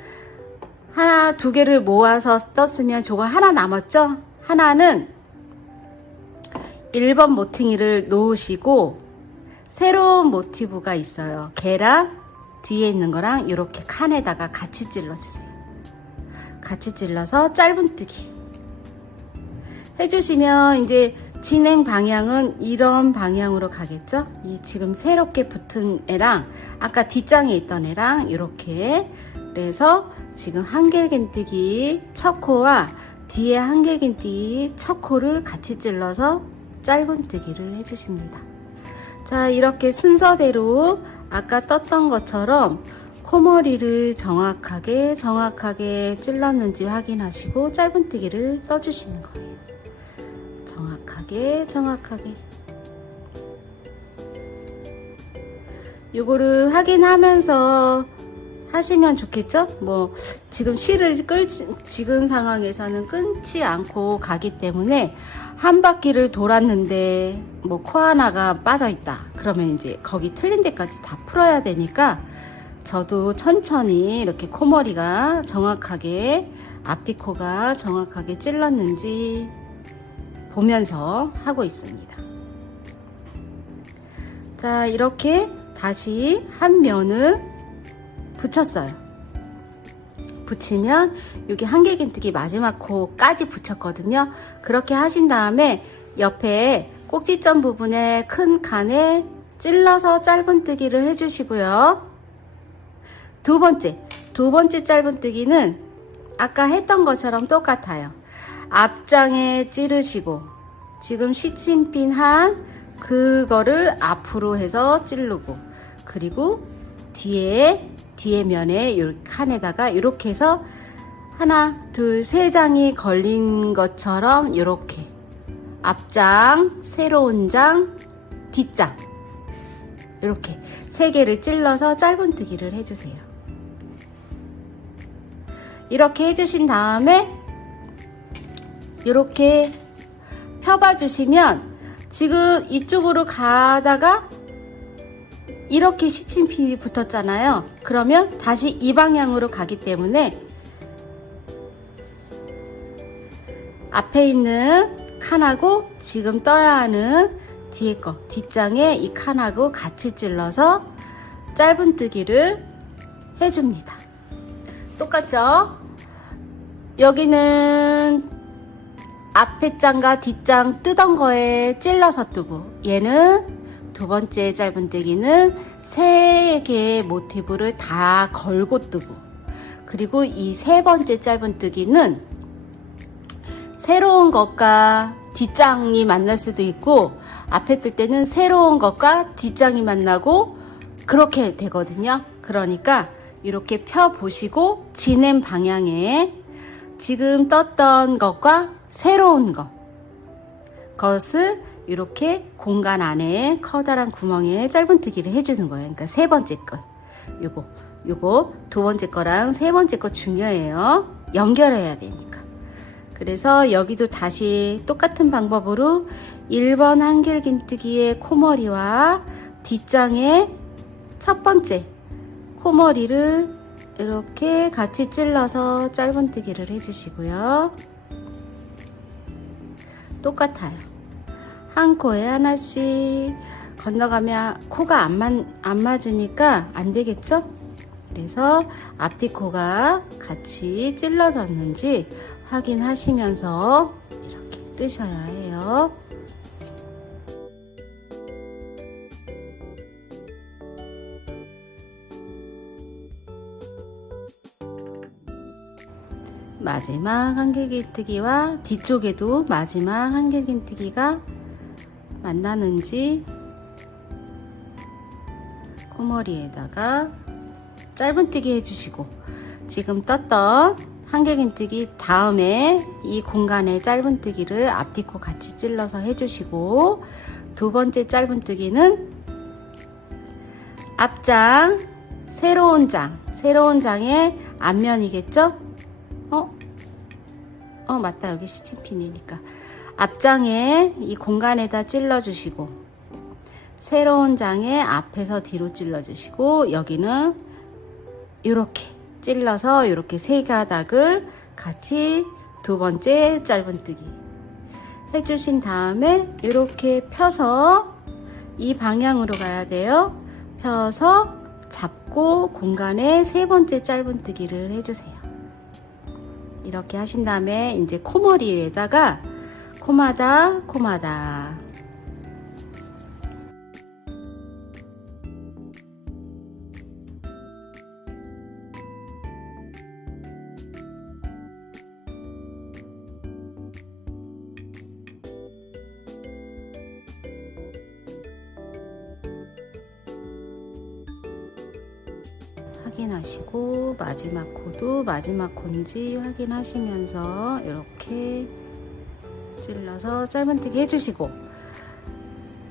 하나, 2개를 모아서 떴으면 저거 하나 남았죠? 하나는 1번 모퉁이를 놓으시고 새로운 모티브가 있어요. 걔랑 뒤에 있는 거랑 이렇게 칸에다가 같이 찔러주세요. 같이 찔러서 짧은뜨기 해주시면 이제 진행 방향은 이런 방향으로 가겠죠? 이 지금 새롭게 붙은 애랑 아까 뒷장에 있던 애랑 이렇게, 그래서 지금 한길긴뜨기 첫 코와 뒤에 한길긴뜨기 첫 코를 같이 찔러서 짧은뜨기를 해주십니다. 자, 이렇게 순서대로 아까 떴던 것처럼 코머리를 정확하게 찔렀는지 확인하시고 짧은뜨기를 떠주시는 거예요. 정확하게 요거를 확인하면서 하시면 좋겠죠? 뭐 지금 실을 지금 상황에서는 끊지 않고 가기 때문에 한 바퀴를 돌았는데 뭐 코 하나가 빠져 있다 그러면 이제 거기 틀린 데까지 다 풀어야 되니까 저도 천천히 이렇게 코머리가 정확하게, 앞뒤 코가 정확하게 찔렀는지 보면서 하고 있습니다. 자, 이렇게 다시 한 면을 붙였어요. 붙이면 여기 한길긴뜨기 마지막 코까지 붙였거든요. 그렇게 하신 다음에 옆에 꼭지점 부분에 큰 칸에 찔러서 짧은뜨기를 해주시고요. 두 번째 짧은뜨기는 아까 했던 것처럼 똑같아요. 앞장에 찌르시고 지금 시침핀 한 그거를 앞으로 해서 찌르고, 그리고 뒤에 면에 이 칸에다가 이렇게 해서 하나, 둘, 세 장이 걸린 것처럼 이렇게 앞장, 새로운 장, 뒷장 이렇게 세 개를 찔러서 짧은뜨기를 해주세요. 이렇게 해주신 다음에 이렇게 펴봐 주시면 지금 이쪽으로 가다가 이렇게 시침핀이 붙었잖아요. 그러면 다시 이 방향으로 가기 때문에 앞에 있는 칸하고 지금 떠야 하는 뒤에 거 뒷장에 이 칸하고 같이 찔러서 짧은뜨기를 해줍니다. 똑같죠? 여기는 앞에 장과 뒷장 뜨던 거에 찔러서 뜨고, 얘는 두 번째 짧은뜨기는 세 개의 모티브를 다 걸고 뜨고, 그리고 이 세 번째 짧은뜨기는 새로운 것과 뒷장이 만날 수도 있고, 앞에 뜰 때는 새로운 것과 뒷장이 만나고 그렇게 되거든요. 그러니까 이렇게 펴 보시고 진행 방향에 지금 떴던 것과 새로운 것을 이렇게 공간 안에 커다란 구멍에 짧은뜨기를 해주는 거예요. 그러니까 세 번째 거, 요거 두 번째 거랑 세 번째 거 중요해요. 연결해야 되니까. 그래서 여기도 다시 똑같은 방법으로 1번 한길긴뜨기의 코머리와 뒷장의 첫 번째 코머리를 이렇게 같이 찔러서 짧은뜨기를 해주시고요. 똑같아요. 한 코에 하나씩 건너가면 코가 안 맞으니까 안 되겠죠? 그래서 앞뒤 코가 같이 찔러졌는지 확인하시면서 이렇게 뜨셔야 해요. 마지막 한길긴뜨기와 뒤쪽에도 마지막 한길긴뜨기가 만나는지 코머리에다가 짧은뜨기 해주시고, 지금 떴던 한길긴뜨기 다음에 이 공간에 짧은뜨기를 앞뒤코 같이 찔러서 해주시고, 두 번째 짧은뜨기는 앞장, 새로운 장의 앞면이겠죠? 맞다. 여기 시침핀이니까 앞장에 이 공간에다 찔러주시고, 새로운 장에 앞에서 뒤로 찔러주시고, 여기는 이렇게 찔러서 이렇게 세 가닥을 같이 두 번째 짧은뜨기 해주신 다음에 이렇게 펴서 이 방향으로 가야 돼요. 펴서 잡고 공간에 세 번째 짧은뜨기를 해주세요. 이렇게 하신 다음에 이제 코머리에다가 코마다 확인하시고, 마지막 코도 마지막 코인지 확인하시면서 이렇게 찔러서 짧은뜨기 해주시고,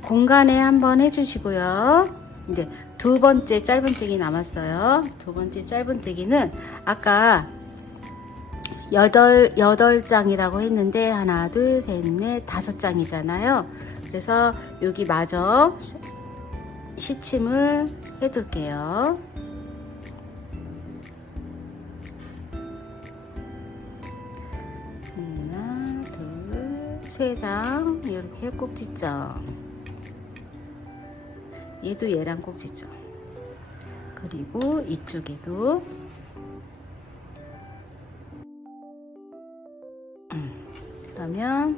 공간에 한번 해주시고요. 이제 두 번째 짧은뜨기 남았어요. 두 번째 짧은뜨기는 아까 8장이라고 했는데 하나, 둘, 셋, 넷, 5장이잖아요. 그래서 여기 마저 시침을 해둘게요. 하나, 둘, 3장 이렇게 꼭지점, 얘도 얘랑 꼭지점, 그리고 이쪽에도 그러면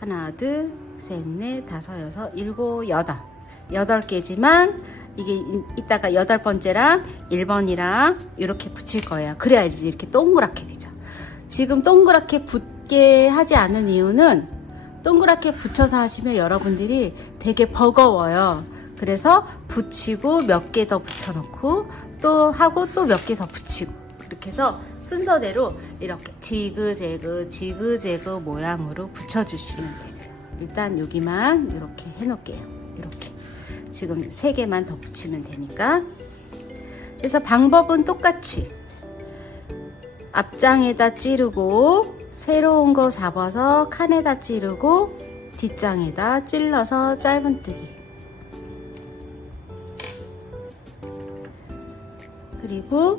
하나, 둘, 셋, 넷, 다섯, 여섯, 일곱, 여덟 개지만 이게 이따가 8번째랑 1번이랑 이렇게 붙일 거예요. 그래야 이렇게 동그랗게 되죠. 지금 동그랗게 붙게 하지 않은 이유는 동그랗게 붙여서 하시면 여러분들이 되게 버거워요. 그래서 붙이고 몇 개 더 붙여놓고 또 하고 또 몇 개 더 붙이고 이렇게 해서 순서대로 이렇게 지그재그 모양으로 붙여주시면 되세요. 일단 여기만 이렇게 해놓을게요. 이렇게 지금 3개만 더 붙이면 되니까. 그래서 방법은 똑같이 앞장에다 찌르고 새로운 거 잡아서 칸에다 찌르고 뒷장에다 찔러서 짧은뜨기, 그리고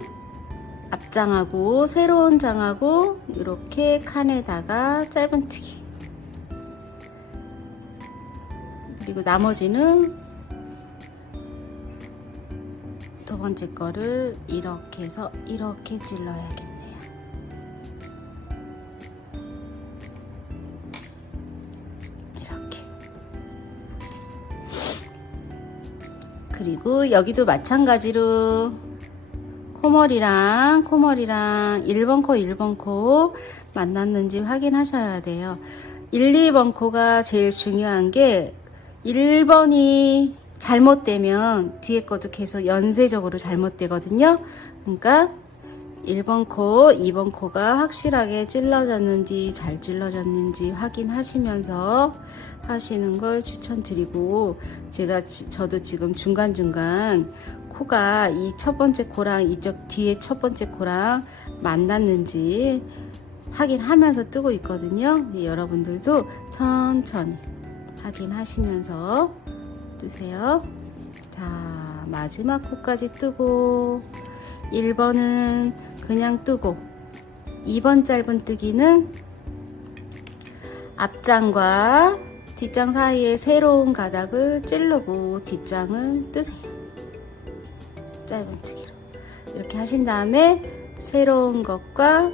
앞장하고 새로운 장하고 이렇게 칸에다가 짧은뜨기, 그리고 나머지는 두 번째 거를 이렇게 해서 이렇게 찔러야겠네요. 이렇게. 그리고 여기도 마찬가지로 코머리랑 1번 코 1번 코 만났는지 확인하셔야 돼요. 1, 2번 코가 제일 중요한 게 1번이 잘못되면 뒤에 것도 계속 연쇄적으로 잘못되거든요. 그러니까 1번 코, 2번 코가 확실하게 찔러졌는지 잘 찔러졌는지 확인하시면서 하시는 걸 추천드리고, 저도 지금 중간중간 코가 이 첫 번째 코랑 이쪽 뒤에 첫 번째 코랑 만났는지 확인하면서 뜨고 있거든요. 여러분들도 천천히 확인하시면서 뜨세요. 자, 마지막 코까지 뜨고 1번은 그냥 뜨고 2번 짧은뜨기는 앞장과 뒷장 사이에 새로운 가닥을 찌르고 뒷장을 뜨세요. 짧은뜨기로 이렇게 하신 다음에 새로운 것과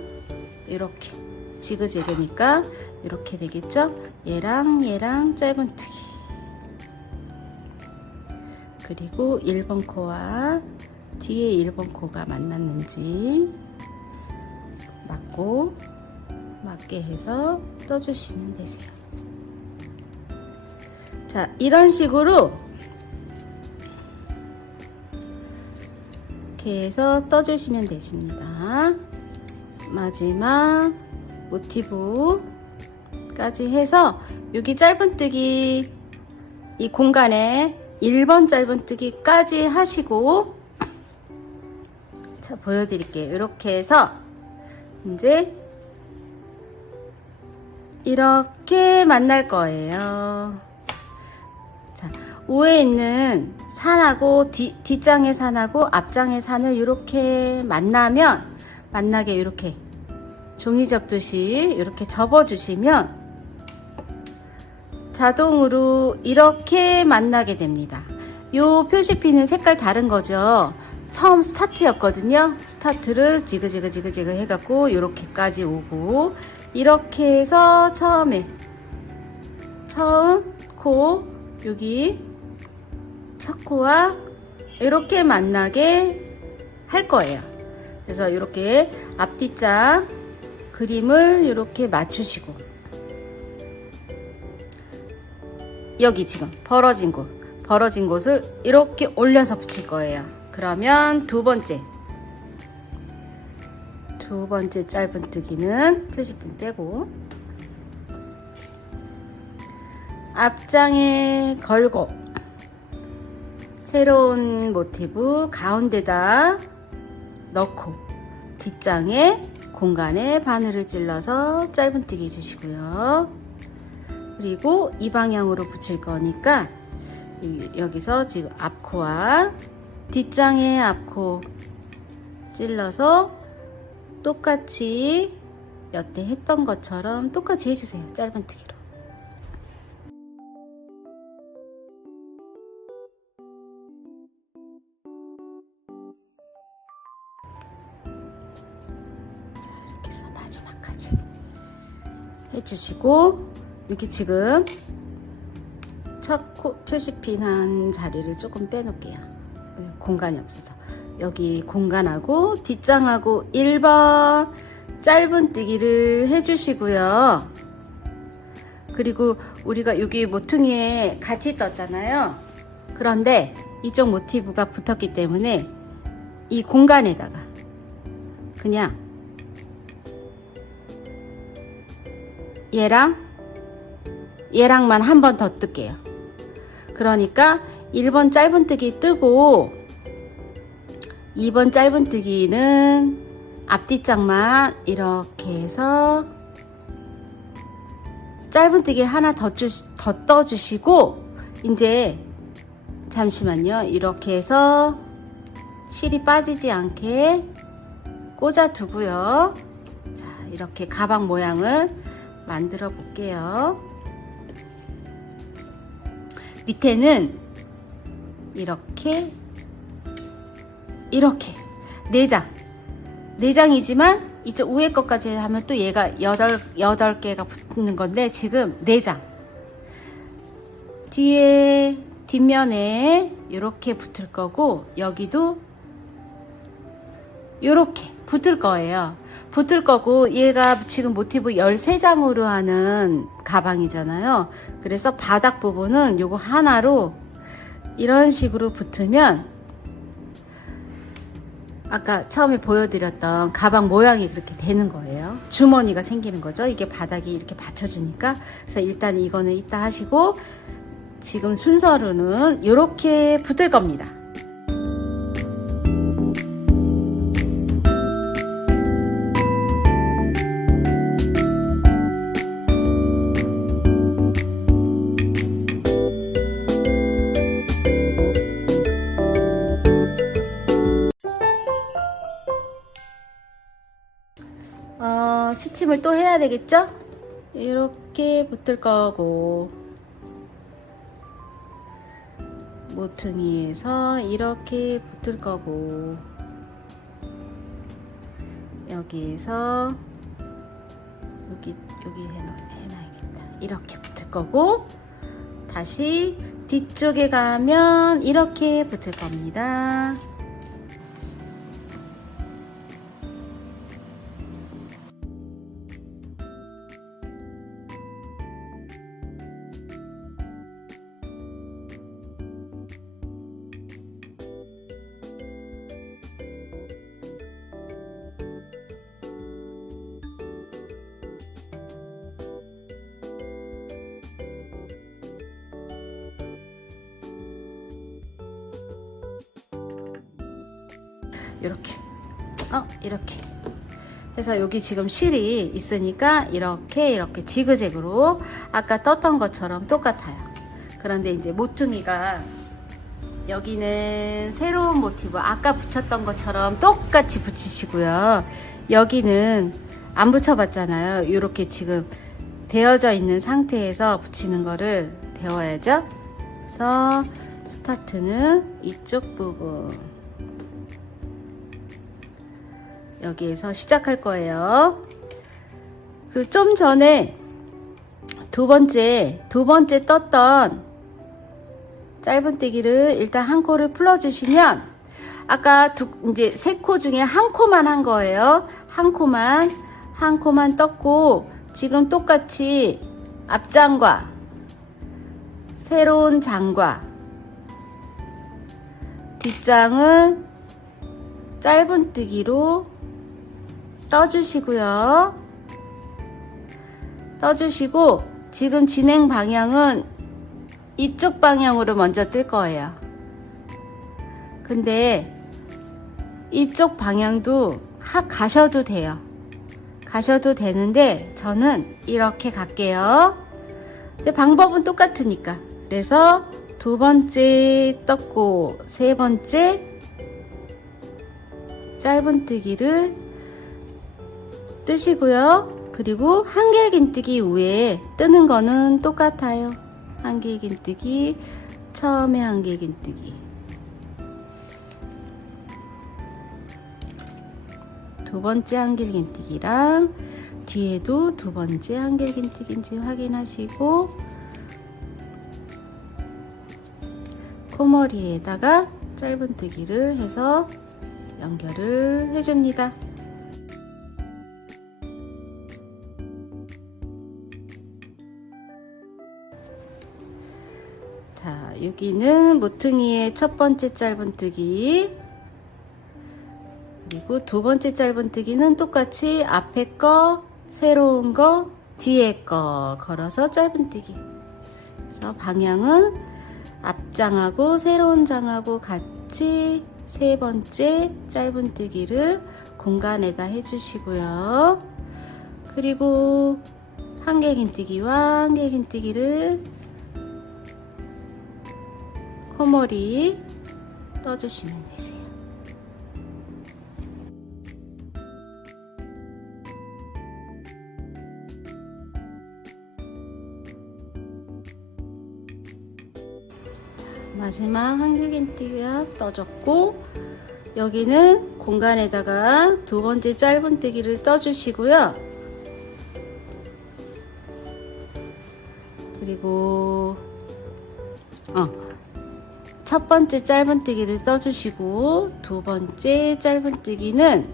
이렇게 지그재그니까 이렇게 되겠죠. 얘랑 짧은뜨기, 그리고 1번 코와 뒤에 1번 코가 만났는지 맞게 해서 떠주시면 되세요. 자, 이런 식으로 이렇게 해서 떠주시면 되십니다. 마지막 모티브까지 해서 여기 짧은뜨기 이 공간에 1번 짧은뜨기까지 하시고, 자, 보여드릴게요. 이렇게 해서 이제 이렇게 만날 거예요. 자, 위에 있는 산하고 뒷장의 산하고 앞장의 산을 이렇게 만나게 이렇게 종이 접듯이 이렇게 접어주시면 자동으로 이렇게 만나게 됩니다. 요 표시핀은 색깔 다른 거죠. 처음 스타트였거든요. 스타트를 지그재그 해갖고 이렇게까지 오고, 이렇게 해서 처음 코 여기 첫 코와 이렇게 만나게 할 거예요. 그래서 이렇게 앞뒤장 그림을 이렇게 맞추시고, 여기 지금 벌어진 곳을 이렇게 올려서 붙일 거예요. 그러면 두 번째 짧은뜨기는 표시핀 떼고 앞장에 걸고 새로운 모티브 가운데다 넣고 뒷장에 공간에 바늘을 찔러서 짧은뜨기 해주시고요. 그리고 이 방향으로 붙일 거니까 여기서 지금 앞코와 뒷장에 앞코 찔러서 똑같이 여태 했던 것처럼 똑같이 해주세요. 짧은뜨기로. 자, 이렇게 해서 마지막까지 해주시고, 여기 지금 첫 표시핀 한 자리를 조금 빼놓을게요. 공간이 없어서. 여기 공간하고 뒷장하고 1번 짧은뜨기를 해주시고요. 그리고 우리가 여기 모퉁이에 같이 떴잖아요. 그런데 이쪽 모티브가 붙었기 때문에 이 공간에다가 그냥 얘랑만 한 번 더 뜰게요. 그러니까 1번 짧은뜨기 뜨고 2번 짧은뜨기는 앞뒤짝만 이렇게 해서 짧은뜨기 하나 더 떠주시고 이제 잠시만요. 이렇게 해서 실이 빠지지 않게 꽂아 두고요. 자, 이렇게 가방 모양을 만들어 볼게요. 밑에는 이렇게 4장이지만 이쪽 위에 것까지 하면 또 얘가 8개가 붙는 건데 지금 4장. 뒷면에 이렇게 붙을 거고 여기도 이렇게 붙을 거예요. 붙을 거고 얘가 지금 모티브 13장으로 하는 가방이잖아요. 그래서 바닥 부분은 요거 하나로 이런 식으로 붙으면 아까 처음에 보여드렸던 가방 모양이 그렇게 되는 거예요. 주머니가 생기는 거죠. 이게 바닥이 이렇게 받쳐주니까. 그래서 일단 이거는 이따 하시고 지금 순서로는 이렇게 붙을 겁니다. 시침을 또 해야 되겠죠? 이렇게 붙을 거고 모퉁이에서 이렇게 붙을 거고 여기에서 여기 해놔야겠다. 이렇게 붙을 거고 다시 뒤쪽에 가면 이렇게 붙을 겁니다. 이렇게 해서 여기 지금 실이 있으니까 이렇게 지그재그로 아까 떴던 것처럼 똑같아요. 그런데 이제 모퉁이가 여기는 새로운 모티브 아까 붙였던 것처럼 똑같이 붙이시고요. 여기는 안 붙여봤잖아요. 이렇게 지금 되어져 있는 상태에서 붙이는 거를 배워야죠. 그래서 스타트는 이쪽 부분 여기에서 시작할 거예요. 그 좀 전에 두 번째 떴던 짧은뜨기를 일단 한 코를 풀어 주시면 아까 이제 3코 중에 한 코만 한 거예요. 한 코만 떴고 지금 똑같이 앞장과 새로운 장과 뒷장을 짧은뜨기로 떠주시고요. 떠주시고 지금 진행 방향은 이쪽 방향으로 먼저 뜰 거예요. 근데 이쪽 방향도 가셔도 돼요. 가셔도 되는데 저는 이렇게 갈게요. 근데 방법은 똑같으니까. 그래서 두 번째 떴고 세 번째 짧은뜨기를 뜨시고요. 그리고 한길긴뜨기 위에 뜨는 거는 똑같아요. 한길긴뜨기, 처음에 한길긴뜨기, 두 번째 한길긴뜨기랑 뒤에도 두 번째 한길긴뜨기인지 확인하시고 코머리에다가 짧은뜨기를 해서 연결을 해줍니다. 자, 여기는 모퉁이의 첫 번째 짧은뜨기, 그리고 두 번째 짧은뜨기는 똑같이 앞에 거, 새로운 거, 뒤에 거 걸어서 짧은뜨기. 그래서 방향은 앞장하고 새로운 장하고 같이 세 번째 짧은뜨기를 공간에다 해주시고요. 그리고 한길긴뜨기와 한길긴뜨기를 코머리 떠주시면 되세요. 마지막 한길긴뜨기가 떠졌고, 여기는 공간에다가 두 번째 짧은뜨기를 떠주시고요. 그리고 첫 번째 짧은뜨기를 떠주시고, 두 번째 짧은뜨기는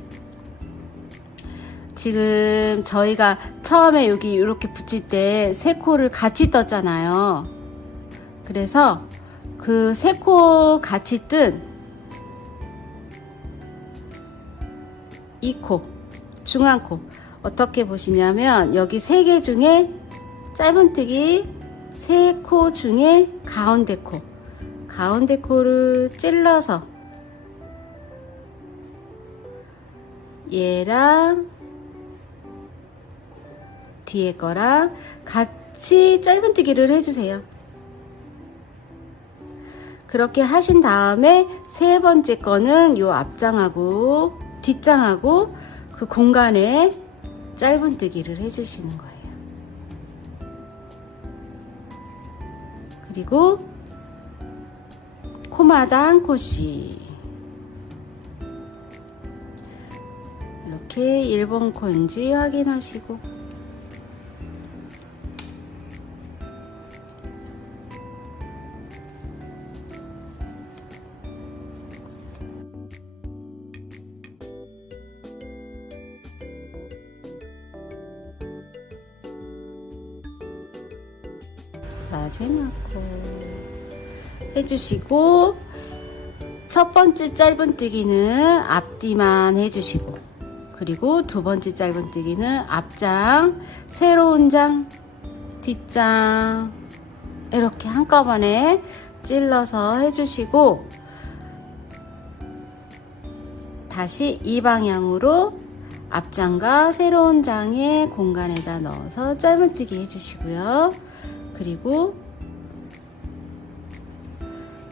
지금 저희가 처음에 여기 이렇게 붙일 때 세 코를 같이 떴잖아요. 그래서 그 세 코 같이 뜬 이 코, 중앙 코 어떻게 보시냐면, 여기 세 개 중에 짧은뜨기 세 코 중에 가운데 코를 찔러서 얘랑 뒤에 거랑 같이 짧은뜨기를 해주세요. 그렇게 하신 다음에 세 번째 거는 요 앞장하고 뒷장하고 그 공간에 짧은뜨기를 해주시는 거예요. 그리고 코마다 한 콧씩 이렇게 1번 코인지 확인하시고, 마지막 코 해주시고, 첫 번째 짧은뜨기는 앞뒤만 해주시고, 그리고 두 번째 짧은뜨기는 앞장, 새로운 장, 뒷장 이렇게 한꺼번에 찔러서 해주시고, 다시 이 방향으로 앞장과 새로운 장의 공간에다 넣어서 짧은뜨기 해주시고요. 그리고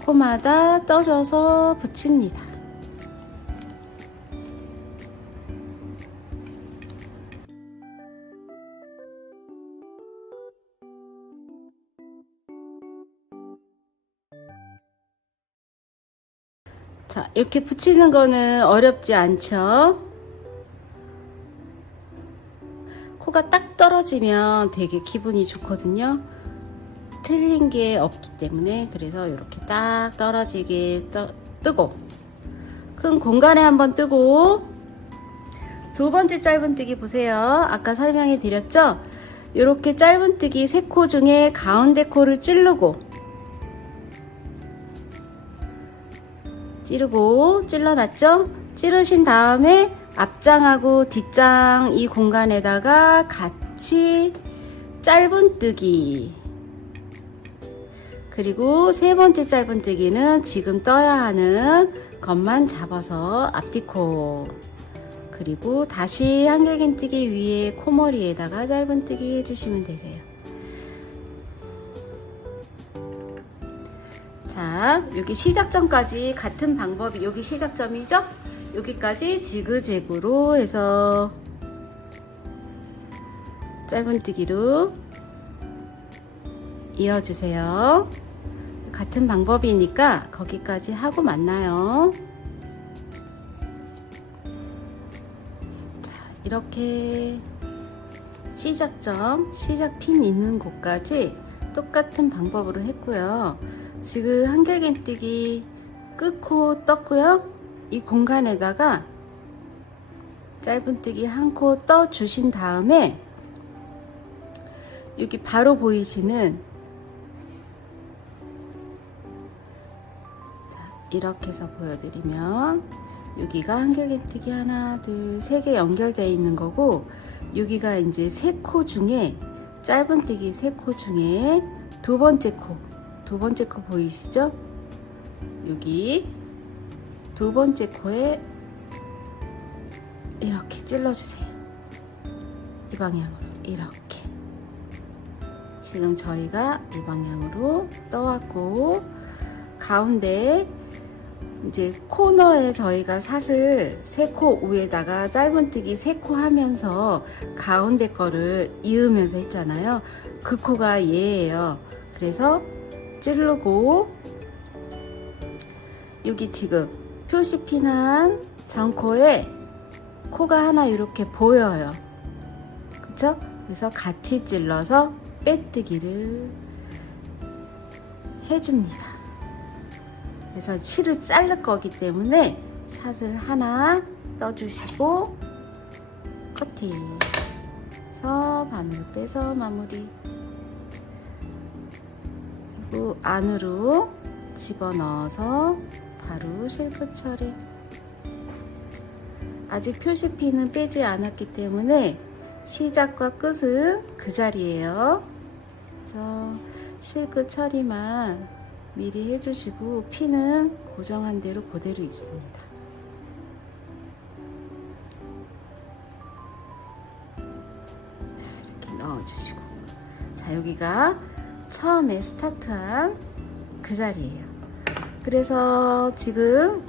코마다 떠줘서 붙입니다. 자, 이렇게 붙이는 거는 어렵지 않죠? 코가 딱 떨어지면 되게 기분이 좋거든요. 틀린 게 없기 때문에. 그래서 이렇게 딱 떨어지게 뜨고, 큰 공간에 한번 뜨고, 두 번째 짧은뜨기 보세요. 아까 설명해 드렸죠? 이렇게 짧은뜨기 세 코 중에 가운데 코를 찌르고 찔러놨죠? 찌르신 다음에 앞장하고 뒷장 이 공간에다가 같이 짧은뜨기, 그리고 세 번째 짧은뜨기는 지금 떠야 하는 것만 잡아서 앞뒤코, 그리고 다시 한길긴뜨기 위에 코머리에다가 짧은뜨기 해주시면 되세요. 자, 여기 시작점까지 같은 방법이, 여기 시작점이죠? 여기까지 지그재그로 해서 짧은뜨기로 이어주세요. 같은 방법이니까 거기까지 하고 만나요. 자, 이렇게 시작점, 시작핀 있는 곳까지 똑같은 방법으로 했고요. 지금 한길긴뜨기 끝코 떴고요. 이 공간에다가 짧은뜨기 한 코 떠 주신 다음에 여기 바로 보이시는 이렇게 해서 보여드리면 여기가 한길긴뜨기 하나 둘 세 개 연결되어 있는 거고, 여기가 이제 세 코 중에 짧은뜨기 세 코 중에 두 번째 코 보이시죠? 여기 두 번째 코에 이렇게 찔러주세요. 이 방향으로 이렇게. 지금 저희가 이 방향으로 떠왔고, 가운데 이제 코너에 저희가 사슬 세 코 위에다가 짧은뜨기 세 코 하면서 가운데 거를 이으면서 했잖아요. 그 코가 얘예요. 그래서 찌르고, 여기 지금 표시핀한 전코에 코가 하나 이렇게 보여요. 그쵸? 그래서 같이 찔러서 빼뜨기를 해줍니다. 그래서 실을 자를 거기 때문에 사슬 하나 떠주시고 커팅 해서 바늘 빼서 마무리. 그리고 안으로 집어넣어서 바로 실끝 처리. 아직 표시핀은 빼지 않았기 때문에 시작과 끝은 그 자리예요. 그래서 실끝 처리만 미리 해주시고, 핀은 고정한 대로 그대로 있습니다. 이렇게 넣어주시고, 자, 여기가 처음에 스타트한 그 자리예요. 그래서 지금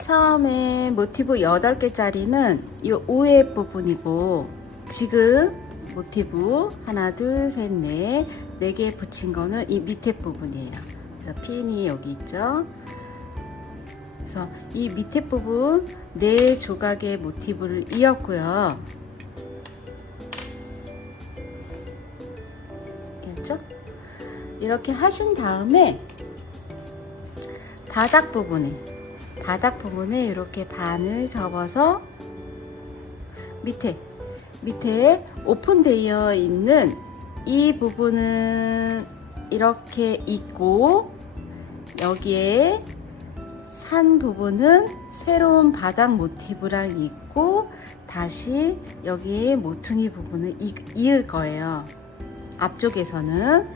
처음에 모티브 8개짜리는 이 위에 부분이고, 지금 모티브 하나 둘 셋 넷 4개 붙인 거는 이 밑에 부분이에요. 그래서 핀이 여기 있죠. 그래서 이 밑에 부분 4조각의 모티브를 이었고요. 알겠죠? 이렇게 하신 다음에 바닥 부분에 이렇게 반을 접어서 밑에 오픈되어 있는 이 부분은 이렇게 있고, 여기에 산 부분은 새로운 바닥 모티브랑 있고, 다시 여기에 모퉁이 부분을 이을 거예요. 앞쪽에서는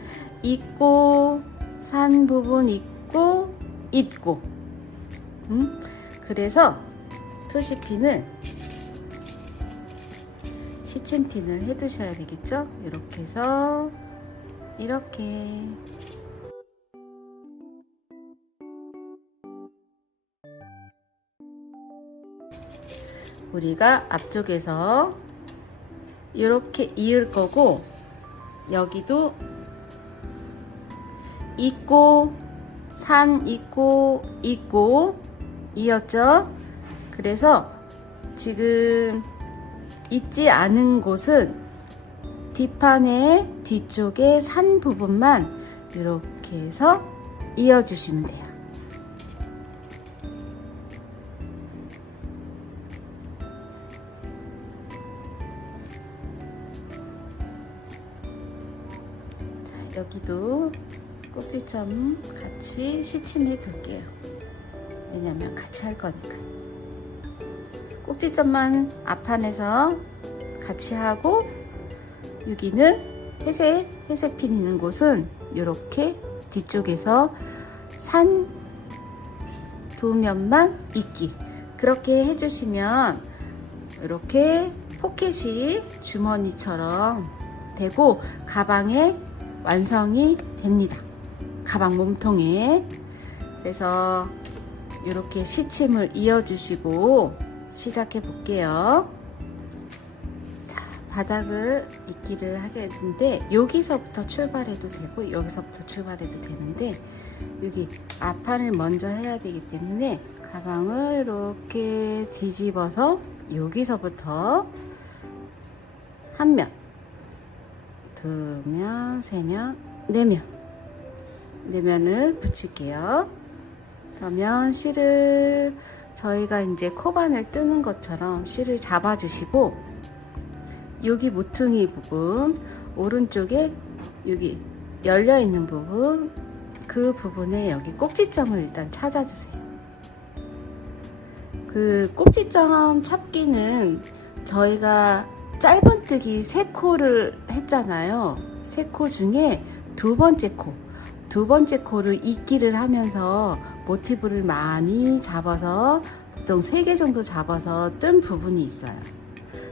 있고, 산 부분 있고, 그래서 표시핀을 시침핀을 해 두셔야 되겠죠? 이렇게 해서 이렇게 우리가 앞쪽에서 이렇게 이을 거고, 여기도 있고 산 있고 이었죠? 그래서 지금 있지 않은 곳은 뒷판의 뒤쪽에 산 부분만 이렇게 해서 이어주시면 돼요. 자, 여기도 꼭지점 같이 시침해 둘게요. 왜냐면 같이 할 거니까. 꼭지점만 앞판에서 같이 하고, 여기는 회색핀 있는 곳은 이렇게 뒤쪽에서 산 두 면만 있기. 그렇게 해주시면 이렇게 포켓이 주머니처럼 되고 가방에 완성이 됩니다. 가방 몸통에. 그래서 이렇게 시침을 이어주시고 시작해 볼게요. 자, 바닥을 입기를 하겠는데, 여기서부터 출발해도 되고 여기서부터 출발해도 되는데, 여기 앞판을 먼저 해야 되기 때문에 가방을 이렇게 뒤집어서 여기서부터 한 면, 두 면, 세 면, 내면을 붙일게요. 그러면 실을 저희가 이제 코바늘 뜨는 것처럼 실을 잡아주시고, 여기 모퉁이 부분 오른쪽에 여기 열려 있는 부분, 그 부분에 여기 꼭지점을 일단 찾아주세요. 그 꼭지점 찾기는 저희가 짧은뜨기 3코를 했잖아요. 3코 중에 두 번째 코를 잊기를 하면서 모티브를 많이 잡아서 보통 3개 정도 잡아서 뜬 부분이 있어요.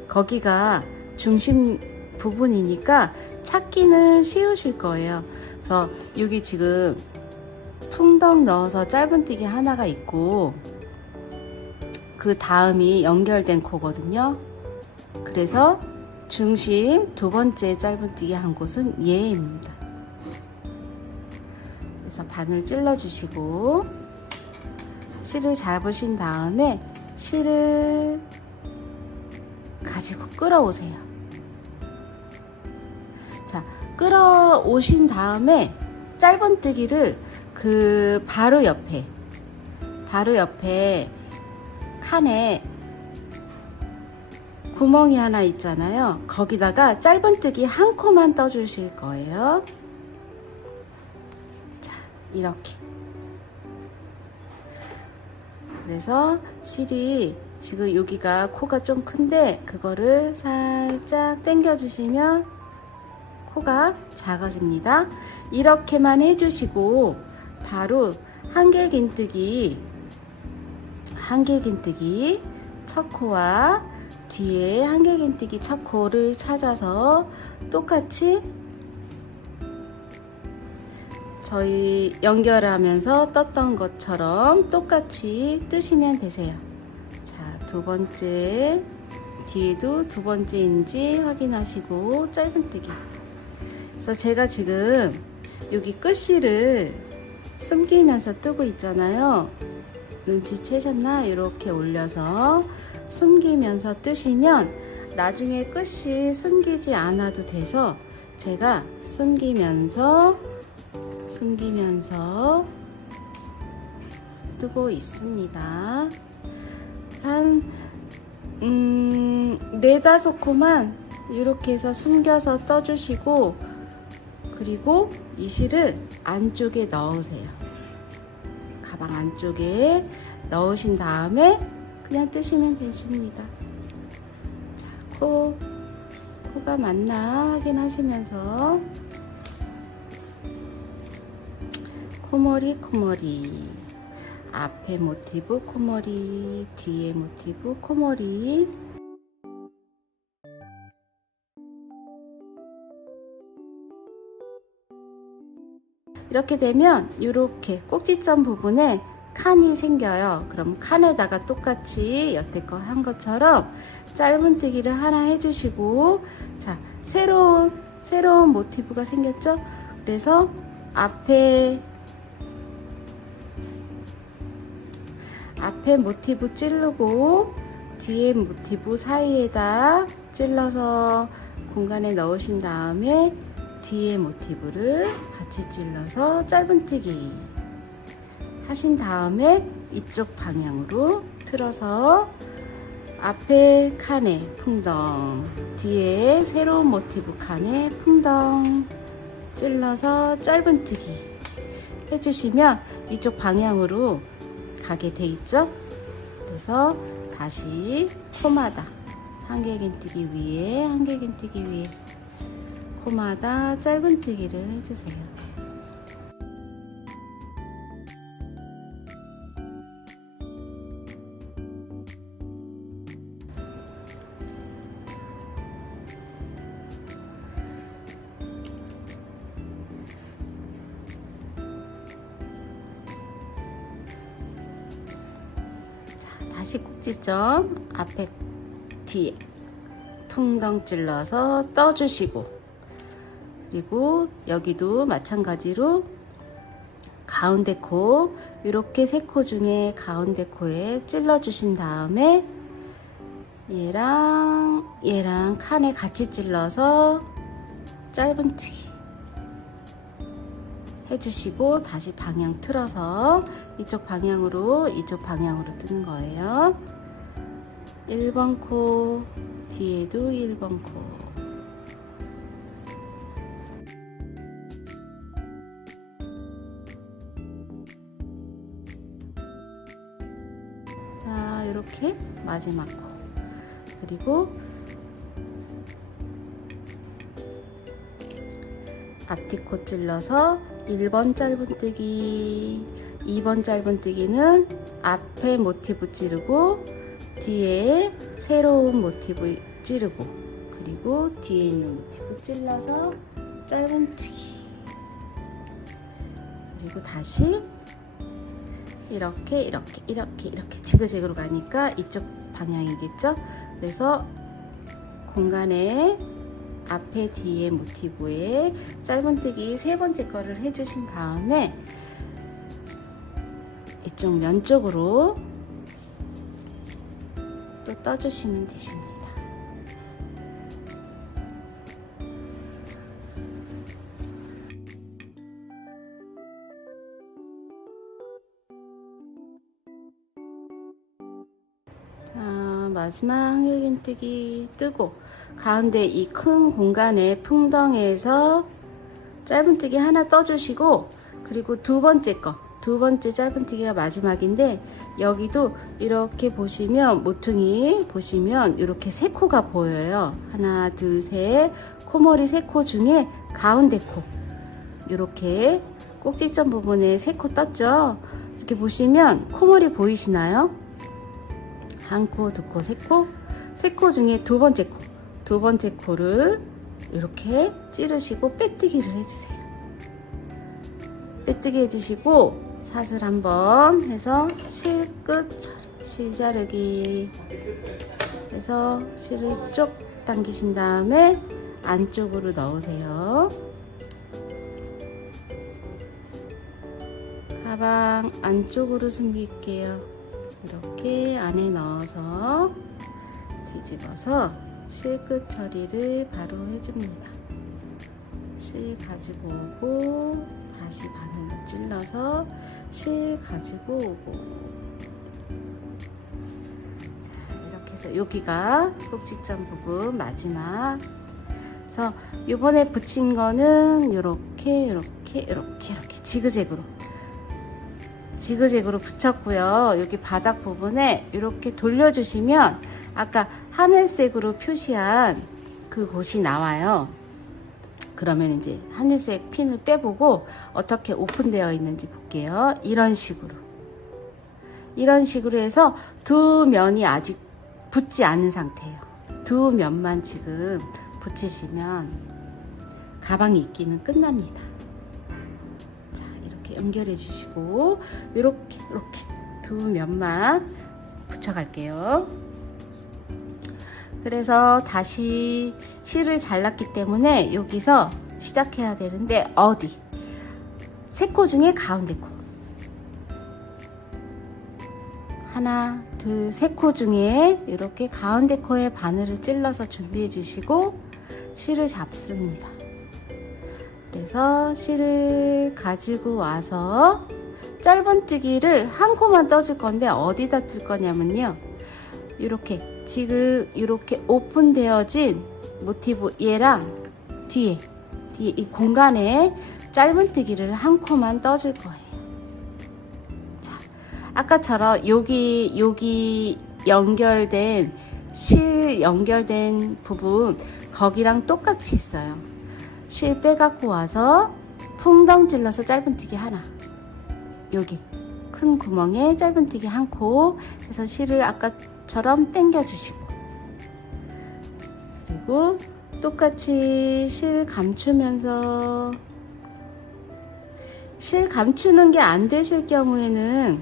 거기가 중심 부분이니까 찾기는 쉬우실 거예요. 그래서 여기 지금 풍덩 넣어서 짧은뜨기 하나가 있고, 그 다음이 연결된 코거든요. 그래서 중심 두 번째 짧은뜨기 한 곳은 얘입니다. 그래서 바늘 찔러 주시고, 실을 잡으신 다음에 실을 가지고 끌어오세요. 자, 끌어오신 다음에 짧은뜨기를 그 바로 옆에 칸에 구멍이 하나 있잖아요. 거기다가 짧은뜨기 한 코만 떠주실 거예요. 자, 이렇게. 그래서 실이 지금 여기가 코가 좀 큰데 그거를 살짝 당겨 주시면 코가 작아집니다. 이렇게만 해주시고 바로 한길긴뜨기 첫 코와 뒤에 한길긴뜨기 첫 코를 찾아서 똑같이 저희 연결하면서 떴던 것처럼 똑같이 뜨시면 되세요. 자, 두 번째, 뒤에도 두 번째인지 확인하시고 짧은뜨기. 그래서 제가 지금 여기 끝실을 숨기면서 뜨고 있잖아요. 눈치채셨나? 이렇게 올려서 숨기면서 뜨시면 나중에 끝이 숨기지 않아도 돼서 제가 숨기면서 뜨고 있습니다. 한 4-5코만 이렇게 해서 숨겨서 떠주시고, 그리고 이 실을 안쪽에 넣으세요. 가방 안쪽에 넣으신 다음에 그냥 뜨시면 되십니다. 자, 코가 맞나 확인하시면서 코머리 앞에 모티브 코머리, 뒤에 모티브 코머리. 이렇게 되면 이렇게 꼭지점 부분에 칸이 생겨요. 그럼 칸에다가 똑같이 여태껏 한 것처럼 짧은뜨기를 하나 해주시고, 자, 새로운 모티브가 생겼죠? 그래서 앞에 모티브 찌르고 뒤에 모티브 사이에다 찔러서 공간에 넣으신 다음에 뒤에 모티브를 같이 찔러서 짧은뜨기 하신 다음에 이쪽 방향으로 틀어서 앞에 칸에 풍덩, 뒤에 새로운 모티브 칸에 풍덩 찔러서 짧은뜨기 해주시면 이쪽 방향으로 가게 돼 있죠. 그래서 다시 코마다 한길긴뜨기 위에 코마다 짧은뜨기를 해주세요. 다시 꼭지점 앞에 뒤에 풍덩 찔러서 떠주시고, 그리고 여기도 마찬가지로 가운데 코, 이렇게 3코 중에 가운데 코에 찔러 주신 다음에 얘랑 칸에 같이 찔러서 짧은뜨기 해주시고 다시 방향 틀어서 이쪽 방향으로 뜨는 거예요. 1번 코 뒤에도 1번 코. 자, 이렇게 마지막 코. 그리고 앞뒤코 찔러서 1번 짧은뜨기, 2번 짧은뜨기는 앞에 모티브 찌르고 뒤에 새로운 모티브 찌르고, 그리고 뒤에 있는 모티브 찔러서 짧은뜨기, 그리고 다시 이렇게 지그재그로 가니까 이쪽 방향이겠죠. 그래서 공간에 앞에 뒤에 모티브에 짧은뜨기 세 번째 거를 해주신 다음에 이쪽 면 쪽으로 또 떠주시면 되십니다. 자, 마지막 힐긴뜨기 뜨고 가운데 이 큰 공간에 풍덩에서 짧은뜨기 하나 떠주시고, 그리고 두 번째 짧은뜨기가 마지막인데, 여기도 이렇게 보시면 모퉁이 보시면 이렇게 세 코가 보여요. 하나, 둘, 셋. 코머리 세 코 중에 가운데 코, 이렇게 꼭지점 부분에 세 코 떴죠. 이렇게 보시면 코머리 보이시나요? 한 코, 두 코, 세 코. 세 코 중에 두 번째 코를 이렇게 찌르시고 빼뜨기를 해주세요. 빼뜨기 해주시고 사슬 한번 해서 실끝 처리, 실 자르기 해서 실을 쭉 당기신 다음에 안쪽으로 넣으세요. 가방 안쪽으로 숨길게요. 이렇게 안에 넣어서 뒤집어서 실끝 처리를 바로 해줍니다. 실 가지고 오고 다시 바늘로 찔러서 실 가지고 오고. 자, 이렇게 해서 여기가 꼭지점 부분 마지막. 그래서 요번에 붙인 거는 이렇게 지그재그로 붙였고요. 여기 바닥 부분에 이렇게 돌려주시면 아까 하늘색으로 표시한 그 곳이 나와요. 그러면 이제 하늘색 핀을 빼보고 어떻게 오픈되어 있는지 볼게요. 이런 식으로 해서 두 면이 아직 붙지 않은 상태예요. 두 면만 지금 붙이시면 가방이 입기는 끝납니다. 자, 이렇게 연결해 주시고 이렇게 두 면만 붙여갈게요. 그래서 다시 실을 잘랐기 때문에 여기서 시작해야 되는데, 어디? 세 코 중에 가운데 코. 하나, 둘, 세 코 중에 이렇게 가운데 코에 바늘을 찔러서 준비해 주시고 실을 잡습니다. 그래서 실을 가지고 와서 짧은뜨기를 한 코만 떠줄 건데 어디다 뜰 거냐면요. 이렇게 지금 이렇게 오픈되어진 모티브 얘랑 뒤에 이 공간에 짧은뜨기를 한 코만 떠줄 거예요. 자, 아까처럼 여기 연결된 실 연결된 부분 거기랑 똑같이 있어요. 실 빼갖고 와서 풍덩 찔러서 짧은뜨기 하나, 여기 큰 구멍에 짧은뜨기 한 코 해서 실을 아까처럼 당겨 주시고, 그리고 똑같이 실 감추면서, 실 감추는 게 안 되실 경우에는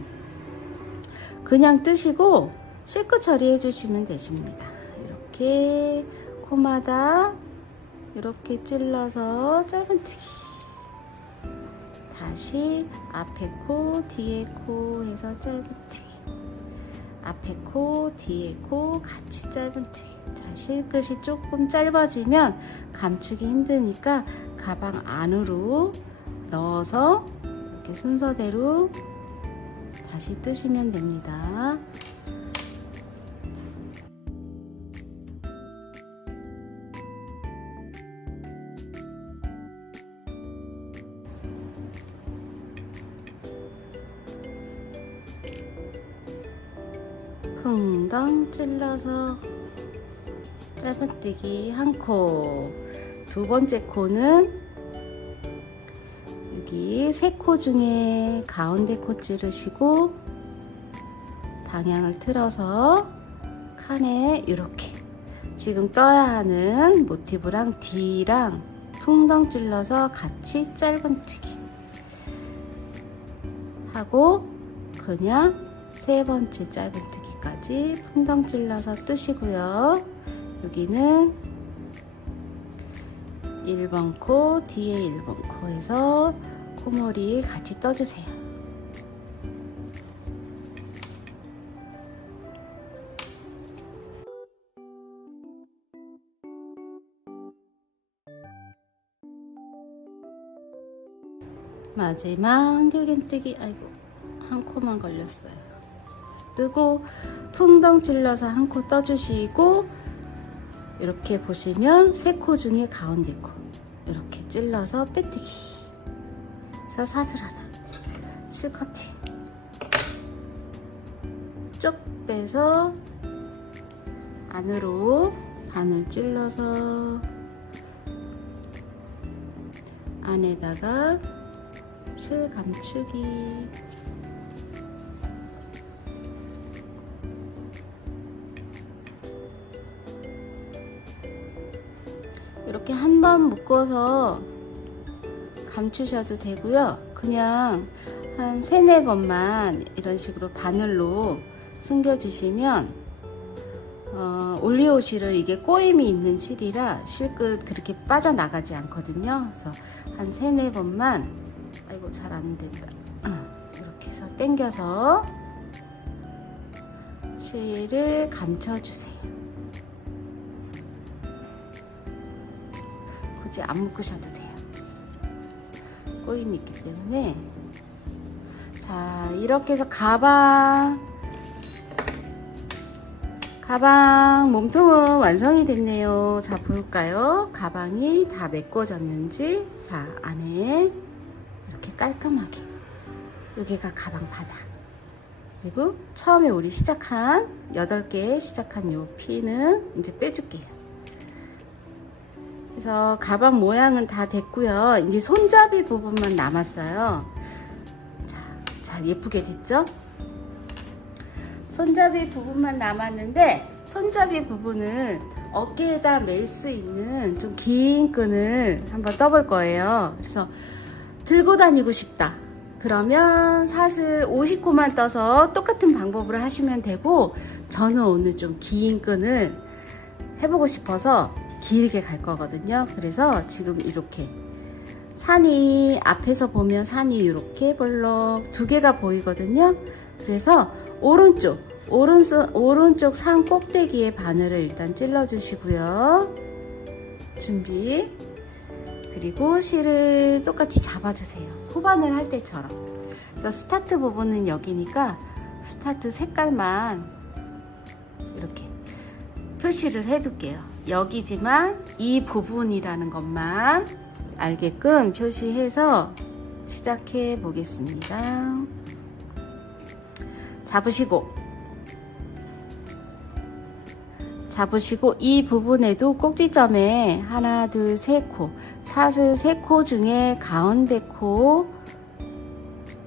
그냥 뜨시고 실끝 처리해 주시면 되십니다. 이렇게 코마다 이렇게 찔러서 짧은뜨기, 다시 앞에 코 뒤에 코 해서 짧은뜨기, 앞에 코 뒤에 코 같이 짧은뜨기. 자, 실끝이 조금 짧아지면 감추기 힘드니까 가방 안으로 넣어서 이렇게 순서대로 다시 뜨시면 됩니다. 풍덩 찔러서 짧은뜨기 한 코, 두 번째 코는 여기 세 코 중에 가운데 코 찌르시고 방향을 틀어서 칸에 이렇게 지금 떠야 하는 모티브랑 D랑 풍덩 찔러서 같이 짧은뜨기 하고 그냥 세 번째 짧은뜨기까지 풍덩 찔러서 뜨시고요. 여기는 1번 코, 뒤에 1번 코에서 코머리 같이 떠주세요. 마지막 한길김뜨기, 아이고 한 코만 걸렸어요. 뜨고 풍덩 찔러서 한 코 떠주시고 이렇게 보시면 세 코 중에 가운데 코 이렇게 찔러서 빼뜨기 해서 사슬 하나 실커팅 쭉 빼서 안으로 바늘 찔러서 안에다가 실 감추기 이렇게 한 번 묶어서 감추셔도 되고요. 그냥 한 3-4번만 이런 식으로 바늘로 숨겨주시면 올리오 실을 이게 꼬임이 있는 실이라 실끝 그렇게 빠져나가지 않거든요. 그래서 한 3-4번만 아이고 잘 안 된다. 이렇게 해서 당겨서 실을 감춰주세요. 굳이 안 묶으셔도 돼요. 꼬임이 있기 때문에. 자, 이렇게 해서 가방 몸통은 완성이 됐네요. 자, 볼까요? 가방이 다 메꿔졌는지. 자, 안에 이렇게 깔끔하게 여기가 가방 바닥. 그리고 처음에 우리 시작한 8개 시작한 요 피는 이제 빼줄게요. 그래서 가방 모양은 다 됐고요. 이제 손잡이 부분만 남았어요. 자, 잘 예쁘게 됐죠? 손잡이 부분만 남았는데 손잡이 부분을 어깨에다 멜 수 있는 좀 긴 끈을 한번 떠볼 거예요. 그래서 들고 다니고 싶다. 그러면 사슬 50코만 떠서 똑같은 방법으로 하시면 되고 저는 오늘 좀 긴 끈을 해보고 싶어서 길게 갈 거거든요. 그래서 지금 이렇게 산이 앞에서 보면 산이 이렇게 볼록 2개가 보이거든요. 그래서 오른쪽 산 꼭대기에 바늘을 일단 찔러 주시고요. 준비. 그리고 실을 똑같이 잡아주세요. 후반을 할 때처럼. 그래서 스타트 부분은 여기니까 스타트 색깔만 이렇게 표시를 해둘게요. 여기지만 이 부분이라는 것만 알게끔 표시해서 시작해 보겠습니다. 잡으시고 이 부분에도 꼭지점에 하나, 둘, 세 코, 사슬 3코 중에 가운데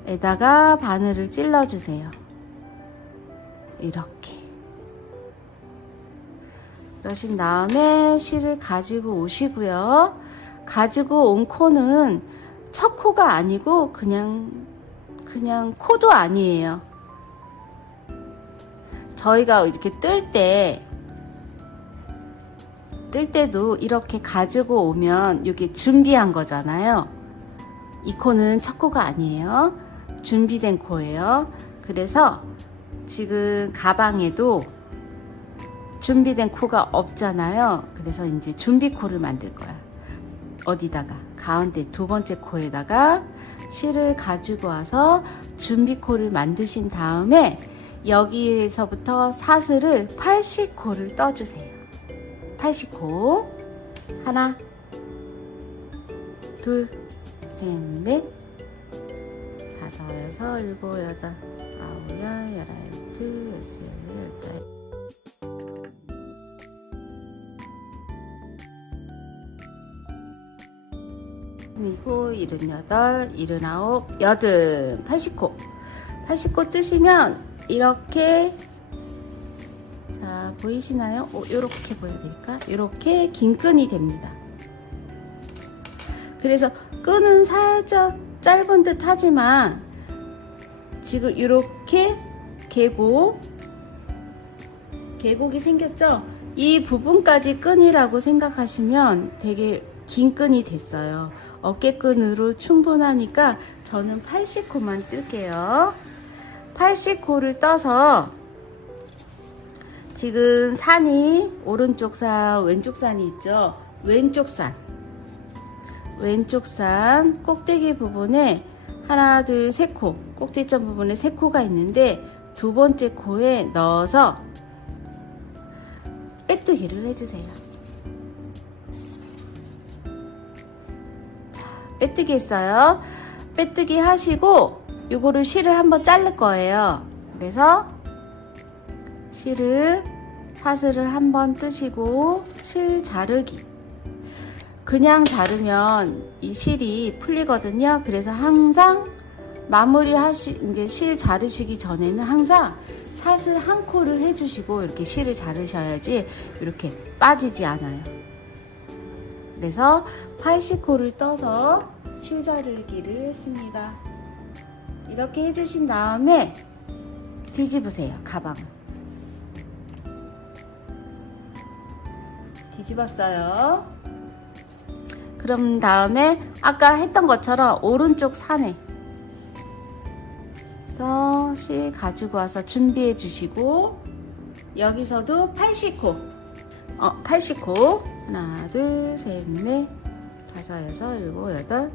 코에다가 바늘을 찔러주세요. 이렇게. 그러신 다음에 실을 가지고 오시고요. 가지고 온 코는 첫 코가 아니고 그냥 코도 아니에요. 저희가 이렇게 뜰 때도 이렇게 가지고 오면 이게 준비한 거잖아요. 이 코는 첫 코가 아니에요. 준비된 코예요. 그래서 지금 가방에도 준비된 코가 없잖아요. 그래서 이제 준비 코를 만들 거야. 어디다가 가운데 두 번째 코에다가 실을 가지고 와서 준비코를 만드신 다음에 여기에서부터 사슬을 80코를 떠주세요. 80코. 하나, 둘, 셋, 넷, 다섯, 여섯, 일곱, 여덟, 아홉, 열, 열하나, 열세, 열다섯. 그리고 78, 79, 80, 80코. 80코 뜨시면 이렇게, 자, 보이시나요? 요렇게 보여드릴까? 요렇게 긴 끈이 됩니다. 그래서 끈은 살짝 짧은 듯 하지만 지금 이렇게 계곡이 생겼죠? 이 부분까지 끈이라고 생각하시면 되게 긴 끈이 됐어요. 어깨끈으로 충분하니까 저는 80코만 뜰게요. 80코를 떠서 지금 산이 오른쪽 산, 왼쪽 산이 있죠? 왼쪽 산 꼭대기 부분에 하나, 둘, 세 코, 꼭지점 부분에 세 코가 있는데 두 번째 코에 넣어서 빼뜨기를 해주세요. 자, 빼뜨기 했어요. 빼뜨기 하시고 요거를 실을 한번 자를 거예요. 그래서 사슬을 한번 뜨시고 실 자르기. 그냥 자르면 이 실이 풀리거든요. 그래서 항상 이제 실 자르시기 전에는 항상 사슬 한 코를 해주시고 이렇게 실을 자르셔야지 이렇게 빠지지 않아요. 그래서 80코를 떠서 실 자르기를 했습니다. 이렇게 해주신 다음에 뒤집으세요. 가방을. 뒤집었어요. 그럼 다음에 아까 했던 것처럼 오른쪽 산에 그래서 실 가지고 와서 준비해 주시고 여기서도 80코 80코 하나, 둘, 셋, 넷, 다섯, 여섯, 일곱, 여덟,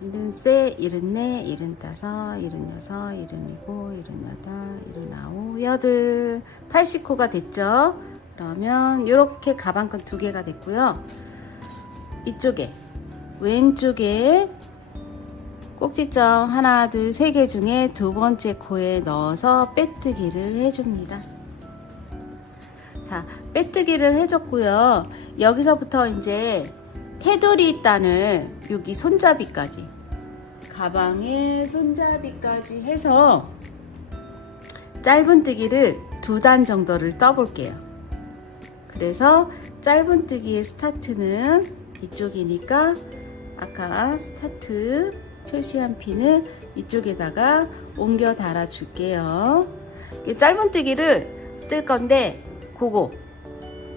일흔세, 일흔네, 일흔다섯, 일흔여섯, 일흔일곱, 일흔여덟, 일흔아홉, 여덟, 80코가 됐죠? 그러면 이렇게 가방끈 두 개가 됐고요. 이쪽에 왼쪽에 꼭지점 하나, 둘, 세 개 중에 두 번째 코에 넣어서 빼뜨기를 해줍니다. 자, 빼뜨기를 해줬고요. 여기서부터 이제 테두리 단을 여기 손잡이까지 가방에 손잡이까지 해서 짧은뜨기를 2단 정도를 떠볼게요. 그래서 짧은뜨기의 스타트는 이쪽이니까 아까 스타트 표시한 핀을 이쪽에다가 옮겨 달아 줄게요. 짧은뜨기를 뜰 건데 그거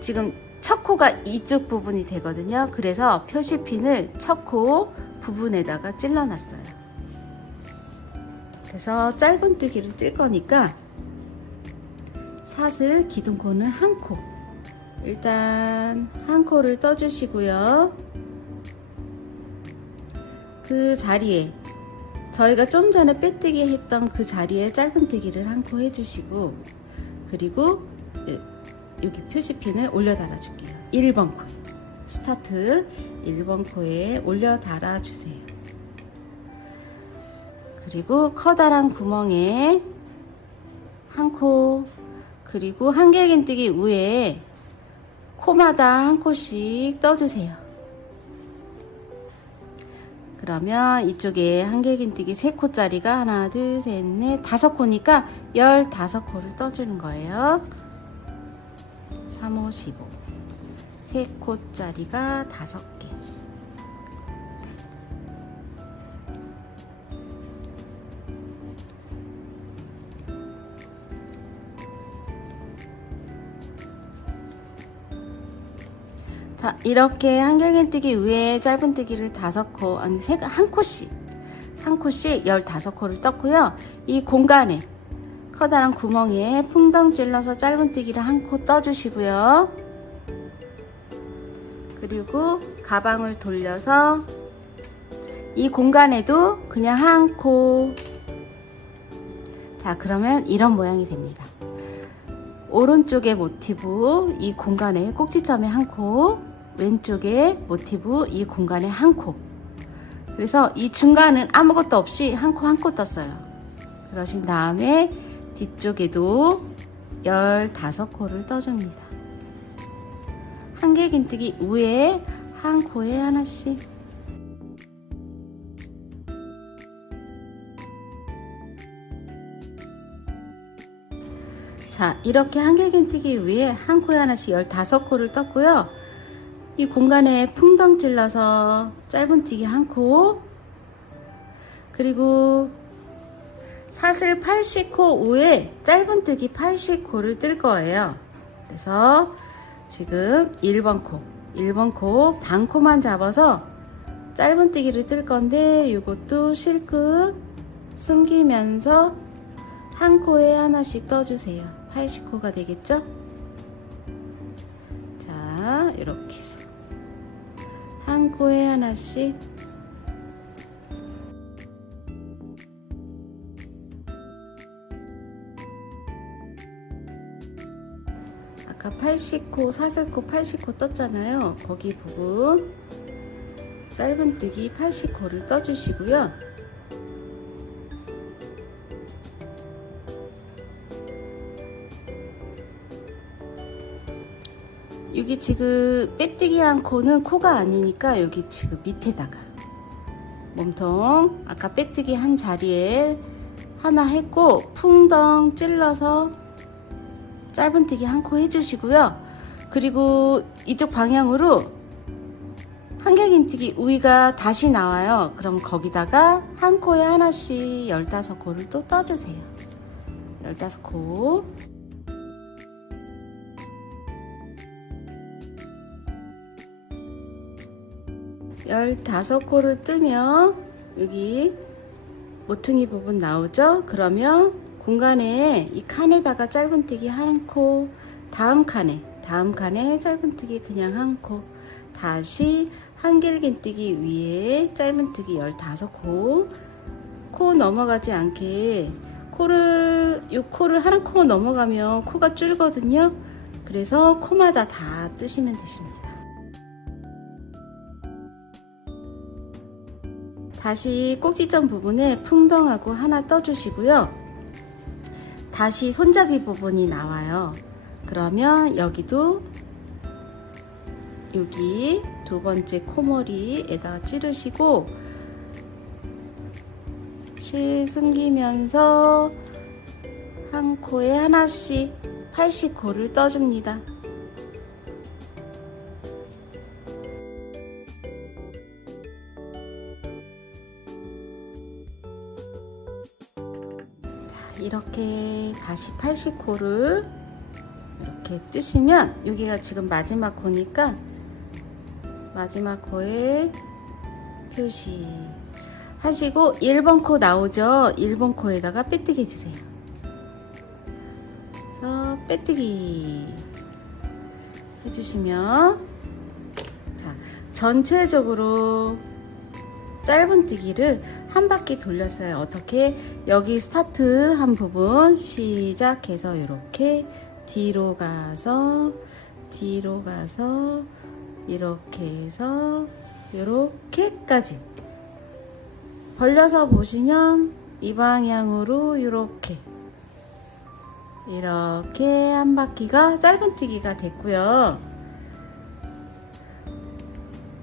지금 첫 코가 이쪽 부분이 되거든요. 그래서 표시핀을 첫 코 부분에다가 찔러 놨어요. 그래서 짧은뜨기를 뜰 거니까 사슬 기둥코는 한 코, 일단 한 코를 떠주시고요. 그 자리에 저희가 좀 전에 빼뜨기 했던 그 자리에 짧은뜨기를 한 코 해주시고, 그리고 여기 표시핀을 올려 달아 줄게요. 1번 코에 스타트 1번 코에 올려 달아 주세요. 그리고 커다란 구멍에 한 코, 그리고 한길긴뜨기 위에 코마다 한 코씩 떠주세요. 그러면 이쪽에 한길긴뜨기 3코짜리가 하나, 둘, 셋, 넷, 5코니까 15코를 떠주는 거예요. 3, 5, 15. 3코짜리가 5개. 자, 이렇게 한길긴뜨기 위에 짧은뜨기를 5코, 아니, 한 코씩 15코를 떴고요. 이 공간에 커다란 구멍에 풍덩 찔러서 짧은뜨기를 한 코 떠주시고요. 그리고 가방을 돌려서 이 공간에도 그냥 한 코. 자, 그러면 이런 모양이 됩니다. 오른쪽에 모티브 이 공간에 꼭지점에 한 코, 왼쪽에 모티브 이 공간에 한 코. 그래서 이 중간은 아무것도 없이 한 코 한 코 떴어요. 그러신 다음에 뒤쪽에도 15코를 떠줍니다. 한길긴뜨기 위에 한 코에 하나씩. 자, 이렇게 한길긴뜨기 위에 한 코에 하나씩 15코를 떴고요. 이 공간에 풍덩 찔러서 짧은뜨기 한 코, 그리고 사슬 80코 위에 짧은뜨기 80코를 뜰 거예요. 그래서 지금 1번 코 반코만 잡아서 짧은뜨기를 뜰 건데 이것도 실끝 숨기면서 한 코에 하나씩 떠주세요. 80코가 되겠죠? 자, 이렇게 해서 한 코에 하나씩. 아까 80코, 사슬코 80코 떴잖아요. 거기 부분 짧은뜨기 80코를 떠주시고요. 여기 지금 빼뜨기 한 코는 코가 아니니까 여기 지금 밑에다가 몸통 아까 빼뜨기 한 자리에 하나 했고 풍덩 찔러서 짧은뜨기 한 코 해주시고요. 그리고 이쪽 방향으로 한길긴뜨기 우위가 다시 나와요. 그럼 거기다가 한 코에 하나씩 15코를 또 떠주세요. 15코. 열다섯 코를 뜨면 여기 모퉁이 부분 나오죠? 그러면 공간에 이 칸에다가 짧은뜨기 한 코, 다음 칸에 짧은뜨기 그냥 한 코, 다시 한길긴뜨기 위에 짧은뜨기 15코. 코 넘어가지 않게 이 코를 한 코 넘어가면 코가 줄거든요. 그래서 코마다 다 뜨시면 되십니다. 다시 꼭지점 부분에 풍덩하고 하나 떠주시고요. 다시 손잡이 부분이 나와요. 그러면 여기도 여기 두 번째 코머리에다가 찌르시고 실 숨기면서 한 코에 하나씩 80코를 떠줍니다. 이렇게 다시 80코를 이렇게 뜨시면 여기가 지금 마지막 코니까 마지막 코에 표시 하시고 1번 코 나오죠? 1번 코에다가 빼뜨기 해주세요. 그래서 빼뜨기 해주시면 자, 전체적으로 짧은뜨기를 한 바퀴 돌렸어요. 어떻게? 여기 스타트 한 부분 시작해서 이렇게 뒤로 가서 이렇게 해서 이렇게까지 벌려서 보시면 이 방향으로 이렇게 한 바퀴가 짧은뜨기가 됐고요.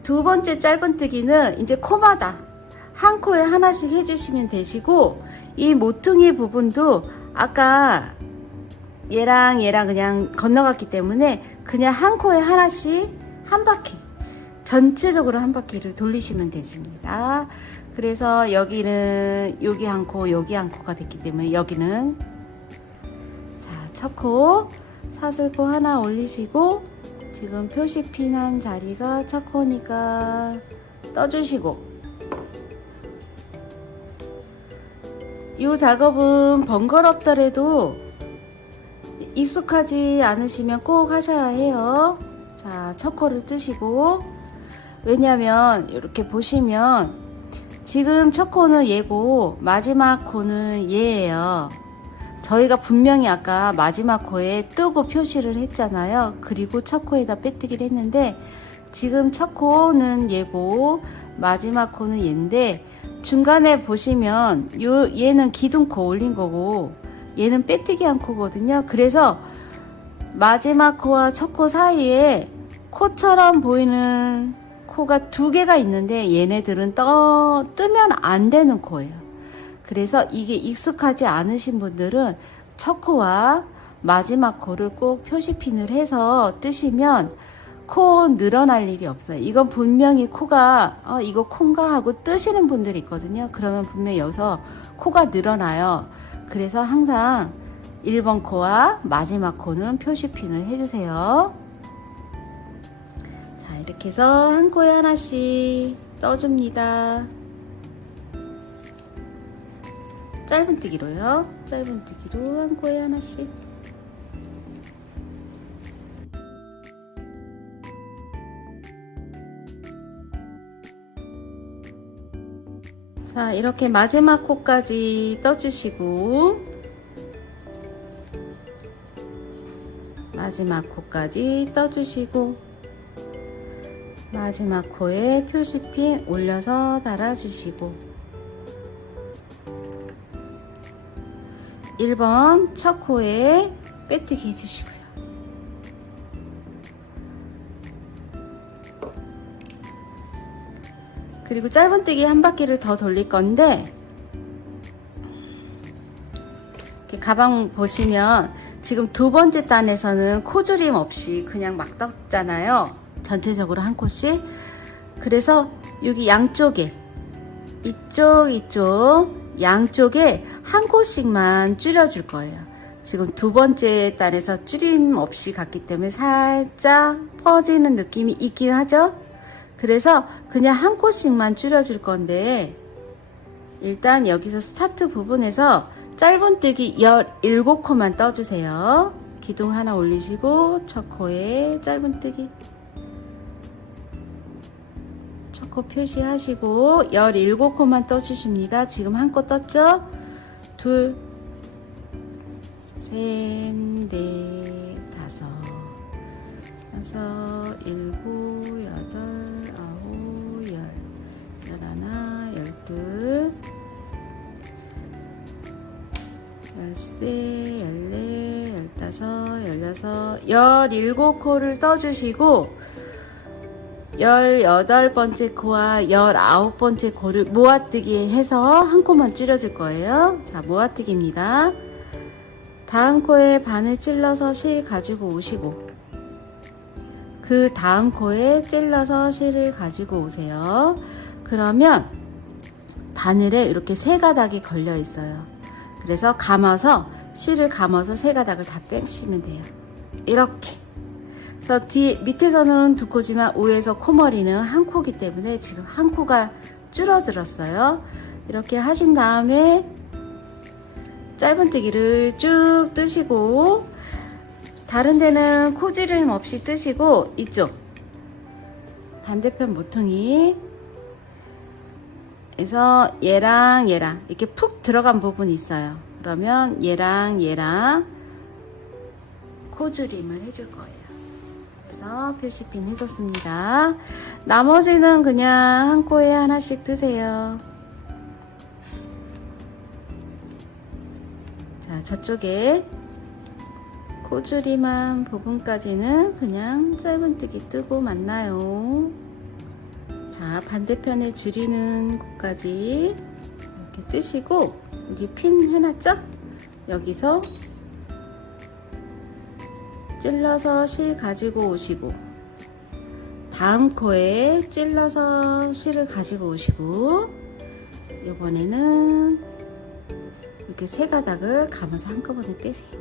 두 번째 짧은뜨기는 이제 코마다 한 코에 하나씩 해주시면 되시고, 이 모퉁이 부분도 아까 얘랑 그냥 건너갔기 때문에 그냥 한 코에 하나씩 한 바퀴, 전체적으로 한 바퀴를 돌리시면 되십니다. 그래서 여기는 여기 한 코, 여기 한 코가 됐기 때문에 여기는 자, 첫 코 사슬코 하나 올리시고, 지금 표시 핀한 자리가 첫 코니까 떠주시고, 이 작업은 번거롭더라도 익숙하지 않으시면 꼭 하셔야 해요. 자, 첫 코를 뜨시고, 왜냐면 이렇게 보시면 지금 첫 코는 얘고 마지막 코는 얘예요. 저희가 분명히 아까 마지막 코에 뜨고 표시를 했잖아요. 그리고 첫 코에다 빼뜨기를 했는데 지금 첫 코는 얘고 마지막 코는 얘인데 중간에 보시면 얘는 기둥코 올린 거고 얘는 빼뜨기 한 코거든요. 그래서 마지막 코와 첫 코 사이에 코처럼 보이는 코가 두 개가 있는데 얘네들은 뜨면 안 되는 코예요. 그래서 이게 익숙하지 않으신 분들은 첫 코와 마지막 코를 꼭 표시핀을 해서 뜨시면 코 늘어날 일이 없어요. 이건 분명히 코가 이거 콩가 하고 뜨시는 분들이 있거든요. 그러면 분명히 여기서 코가 늘어나요. 그래서 항상 1번 코와 마지막 코는 표시핀을 해주세요. 자, 이렇게 해서 한 코에 하나씩 떠줍니다. 짧은뜨기로요. 짧은뜨기로 한 코에 하나씩. 자, 이렇게 마지막 코까지 떠주시고 마지막 코까지 떠주시고 마지막 코에 표시핀 올려서 달아주시고 1번 첫 코에 빼뜨기 해주시고요. 그리고 짧은뜨기 한 바퀴를 더 돌릴 건데 이렇게 가방 보시면 지금 두 번째 단에서는 코줄임 없이 그냥 막 떴잖아요. 전체적으로 한 코씩. 그래서 여기 양쪽에 이쪽 양쪽에 한 코씩만 줄여줄 거예요. 지금 두 번째 단에서 줄임 없이 갔기 때문에 살짝 퍼지는 느낌이 있긴 하죠. 그래서 그냥 한 코씩만 줄여줄 건데 일단 여기서 스타트 부분에서 짧은뜨기 17코만 떠주세요. 기둥 하나 올리시고 첫 코에 짧은뜨기 첫 코 표시하시고 17코만 떠주십니다. 지금 한 코 떴죠? 둘, 셋, 넷, 다섯, 여섯, 일곱, 여덟, 아홉, 열, 열하나, 열둘, 열세, 열네, 열다섯, 열여섯, 17코를 떠주시고 18번째 코와 19번째 코를 모아뜨기 해서 한 코만 줄여줄 거예요. 자, 모아뜨기입니다. 다음 코에 바늘 찔러서 실 가지고 오시고 그 다음 코에 찔러서 실을 가지고 오세요. 그러면 바늘에 이렇게 세 가닥이 걸려 있어요. 그래서 감아서 실을 감아서 세 가닥을 다 빼시면 돼요. 이렇게. 그래서 밑에서는 두 코지만 위에서 코머리는 한 코기 때문에 지금 한 코가 줄어들었어요. 이렇게 하신 다음에 짧은뜨기를 쭉 뜨시고 다른 데는 코지름 없이 뜨시고 이쪽 반대편 모퉁이 에서 얘랑 이렇게 푹 들어간 부분이 있어요. 그러면 얘랑 코줄임을 해줄 거예요. 그래서 표시핀 해줬습니다. 나머지는 그냥 한 코에 하나씩 뜨세요. 자, 저쪽에 코줄임한 부분까지는 그냥 짧은뜨기 뜨고 만나요. 자, 반대편에 줄이는 곳까지 이렇게 뜨시고 여기 핀 해놨죠? 여기서 찔러서 실 가지고 오시고 다음 코에 찔러서 실을 가지고 오시고 이번에는 이렇게 세 가닥을 감아서 한꺼번에 빼세요.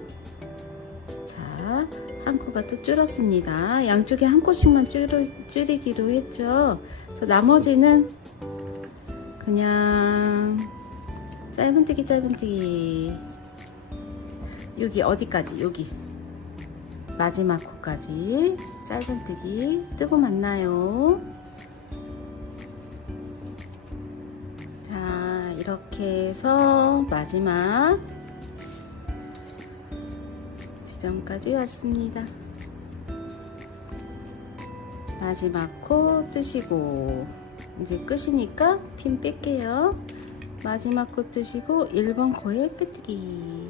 자, 한 코가 또 줄었습니다. 양쪽에 한 코씩만 줄이기로 했죠. 그래서 나머지는 그냥 짧은뜨기 짧은뜨기. 여기 어디까지? 여기 마지막 코까지 짧은뜨기 뜨고 만나요. 자, 이렇게 해서 마지막 지점까지 왔습니다. 마지막 코 뜨시고, 이제 끝이니까 핀 뺄게요. 마지막 코 뜨시고 1번 코에 빼뜨기.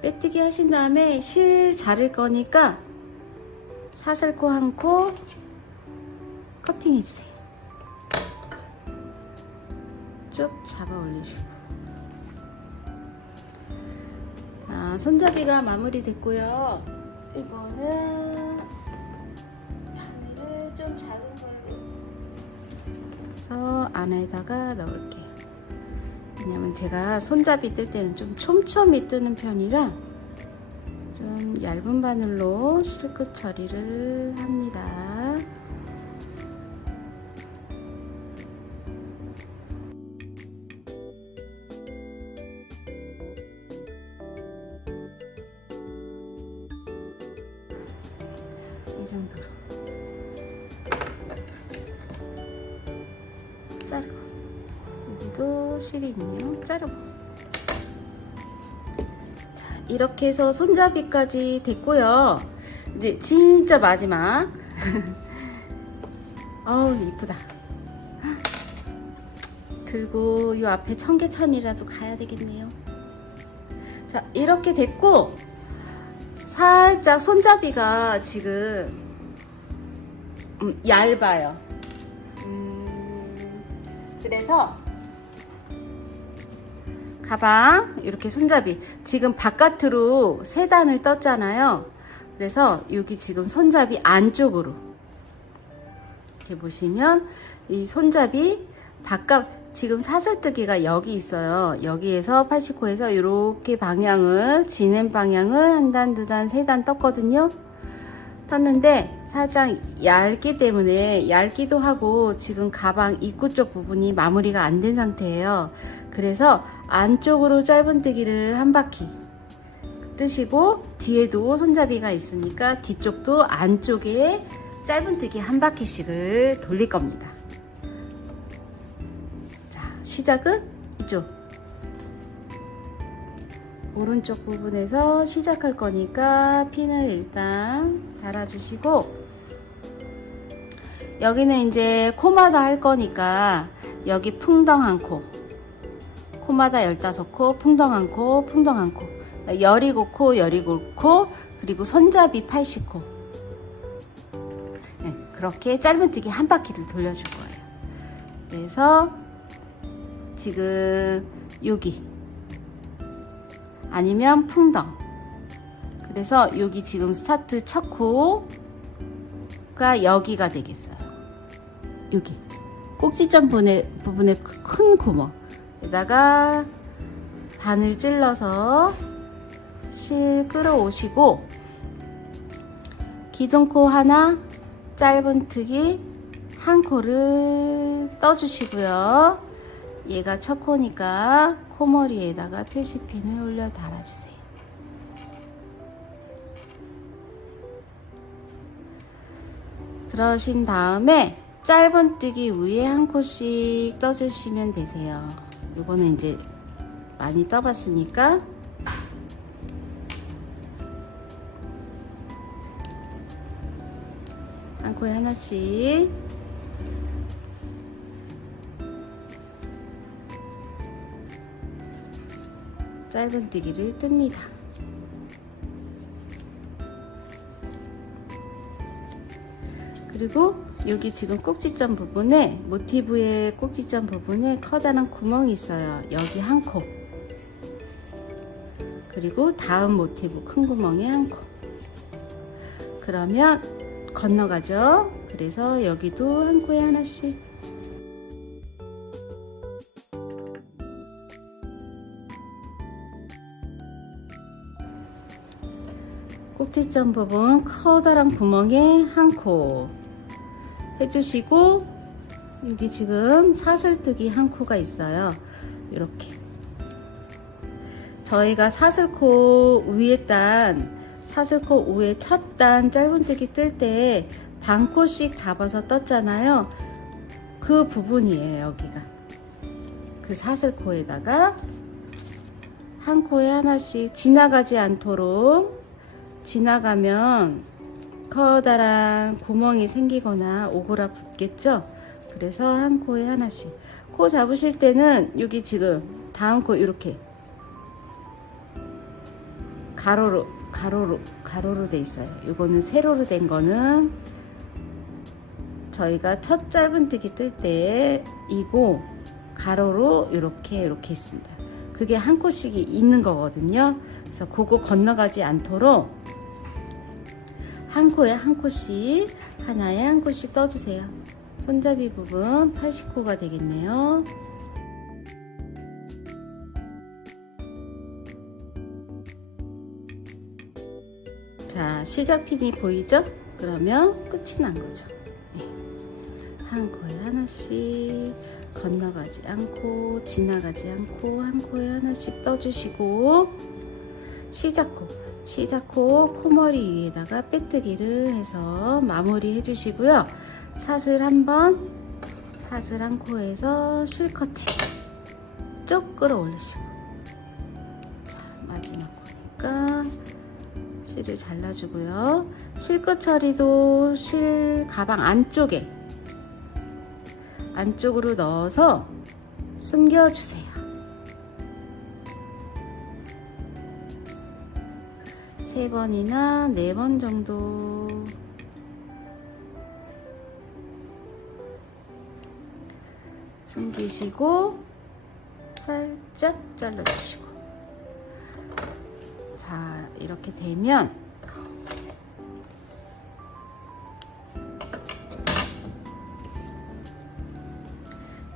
빼뜨기 하신 다음에 실 자를 거니까 사슬코 한 코 커팅 해주세요. 쭉 잡아 올리시고. 자, 손잡이가 마무리 됐고요. 이거는 바늘을 좀 작은 걸로 해서 안에다가 넣을게요. 왜냐면 제가 손잡이 뜰 때는 좀 촘촘히 뜨는 편이라 좀 얇은 바늘로 실끝 처리를 합니다. 이 정도로 자르고, 여기도 실이 있네요. 자르고. 자, 이렇게 해서 손잡이까지 됐고요. 이제 진짜 마지막. 어우, 이쁘다. 들고 요 앞에 청계천이라도 가야 되겠네요. 자, 이렇게 됐고, 살짝 손잡이가 지금 얇아요. 그래서 가방 이렇게 손잡이 지금 바깥으로 3단을 떴잖아요. 그래서 여기 지금 손잡이 안쪽으로 이렇게 보시면 이 손잡이 바깥, 지금 사슬뜨기가 여기 있어요. 여기에서 80코에서 이렇게 방향을, 진행 방향을 한 단, 2단, 3단 떴거든요. 떴는데 살짝 얇기 때문에, 얇기도 하고 지금 가방 입구 쪽 부분이 마무리가 안 된 상태예요. 그래서 안쪽으로 짧은뜨기를 한 바퀴 뜨시고, 뒤에도 손잡이가 있으니까 뒤쪽도 안쪽에 짧은뜨기 한 바퀴씩을 돌릴 겁니다. 시작은 이쪽 오른쪽 부분에서 시작할 거니까 핀을 일단 달아주시고, 여기는 이제 코마다 할 거니까 여기 풍덩 한 코, 코마다 15코, 풍덩 한 코, 풍덩 한 코, 17코, 17코, 그리고 손잡이 80코. 네, 그렇게 짧은뜨기 한 바퀴를 돌려줄 거예요. 그래서 지금 여기 아니면 풍덩, 그래서 여기 지금 스타트 첫 코가 여기가 되겠어요. 여기 꼭지점 부분에 큰 구멍에다가 바늘 찔러서 실 끌어오시고, 기둥코 하나, 짧은뜨기 한 코를 떠주시고요. 얘가 첫 코니까 코머리에다가 표시핀을 올려 달아주세요. 그러신 다음에 짧은뜨기 위에 한 코씩 떠주시면 되세요. 이거는 이제 많이 떠봤으니까 한 코에 하나씩. 짧은뜨기를 뜹니다. 그리고 여기 지금 꼭지점 부분에, 모티브의 꼭지점 부분에 커다란 구멍이 있어요. 여기 한 코, 그리고 다음 모티브 큰 구멍에 한 코. 그러면 건너가죠. 그래서 여기도 한 코에 하나씩. 꼭지점 부분 커다란 구멍에 한 코 해주시고, 여기 지금 사슬뜨기 한 코가 있어요. 이렇게 저희가 사슬코 위에 첫 단 짧은뜨기 뜰 때 반코씩 잡아서 떴잖아요. 그 부분이에요. 여기가 그 사슬코에다가 한 코에 하나씩 지나가지 않도록, 지나가면 커다란 구멍이 생기거나 오그라붙겠죠. 그래서 한 코에 하나씩. 코 잡으실 때는 여기 지금 다음 코 이렇게 가로로 돼 있어요. 이거는 세로로 된 거는 저희가 첫 짧은뜨기 뜰 때이고, 가로로 이렇게 있습니다. 그게 한 코씩이 있는 거거든요. 그래서 그거 건너가지 않도록 한 코에 한 코씩, 하나에 한 코씩 떠주세요. 손잡이 부분 80코가 되겠네요. 자, 시작핀이 보이죠? 그러면 끝이 난 거죠. 네. 한 코에 하나씩 건너가지 않고 지나가지 않고 한 코에 하나씩 떠주시고, 시작코 코머리 위에다가 빼뜨기를 해서 마무리 해주시고요. 사슬 한 코에서 실커팅 쭉 끌어올리시고, 자, 마지막 코니까 실을 잘라주고요. 실끝 처리도 실 가방 안쪽으로 넣어서 숨겨주세요. 3번이나 4번 정도 숨기시고 살짝 잘라주시고, 자, 이렇게 되면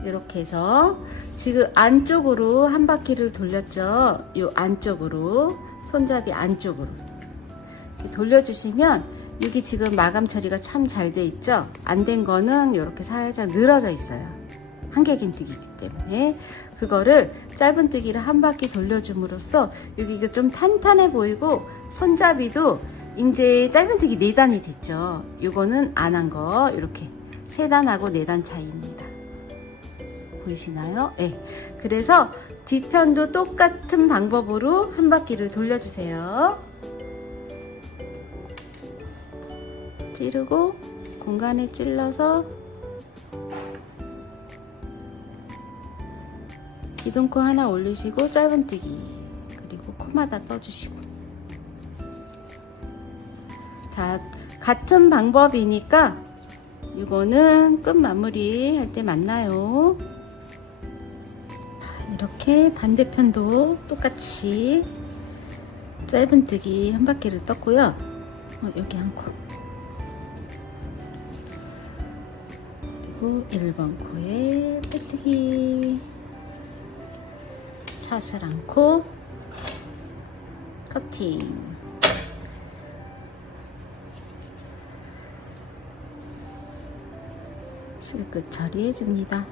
이렇게 해서 지금 안쪽으로 한 바퀴를 돌렸죠. 이 안쪽으로, 손잡이 안쪽으로 돌려주시면 여기 지금 마감 처리가 참 잘 돼 있죠. 안 된 거는 이렇게 살짝 늘어져 있어요. 한길긴뜨기이기 때문에 그거를 짧은뜨기를 한 바퀴 돌려줌으로써 여기가 좀 탄탄해 보이고, 손잡이도 이제 짧은뜨기 4단이 됐죠. 이거는 안 한 거 이렇게 3단하고 4단 차이입니다. 보이시나요? 네. 그래서 뒤편도 똑같은 방법으로 한 바퀴를 돌려주세요. 찌르고 공간에 찔러서 기둥코 하나 올리시고 짧은뜨기, 그리고 코마다 떠주시고. 자, 같은 방법이니까 이거는 끝 마무리 할 때 만나요. 이렇게 반대편도 똑같이 짧은뜨기 한 바퀴를 떴고요. 여기 한 코, 그리고 1번 코에 빼뜨기, 사슬 한 코, 커팅. 실끝 처리해 줍니다.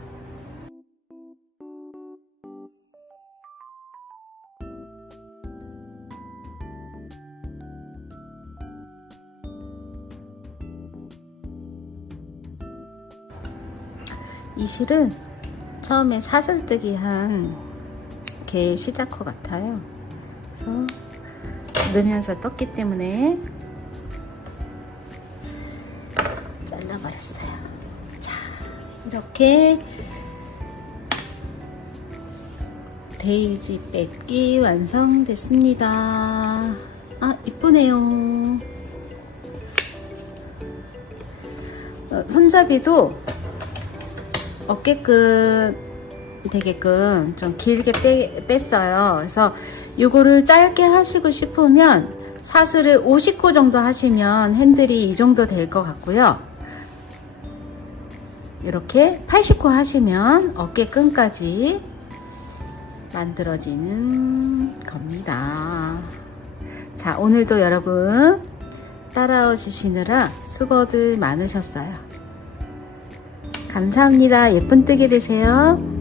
이 실은 처음에 사슬뜨기 한 개 시작코 같아요. 그래서 넣으면서 떴기 때문에 잘라버렸어요. 자, 이렇게 데이지 뺏기 완성됐습니다. 아, 이쁘네요. 손잡이도 어깨끝 되게끔 좀 길게 뺐어요. 그래서 이거를 짧게 하시고 싶으면 사슬을 50코 정도 하시면 핸들이 이 정도 될 것 같고요. 이렇게 80코 하시면 어깨끈까지 만들어지는 겁니다. 자, 오늘도 여러분 따라와 주시느라 수고들 많으셨어요. 감사합니다. 예쁜 뜨개 되세요.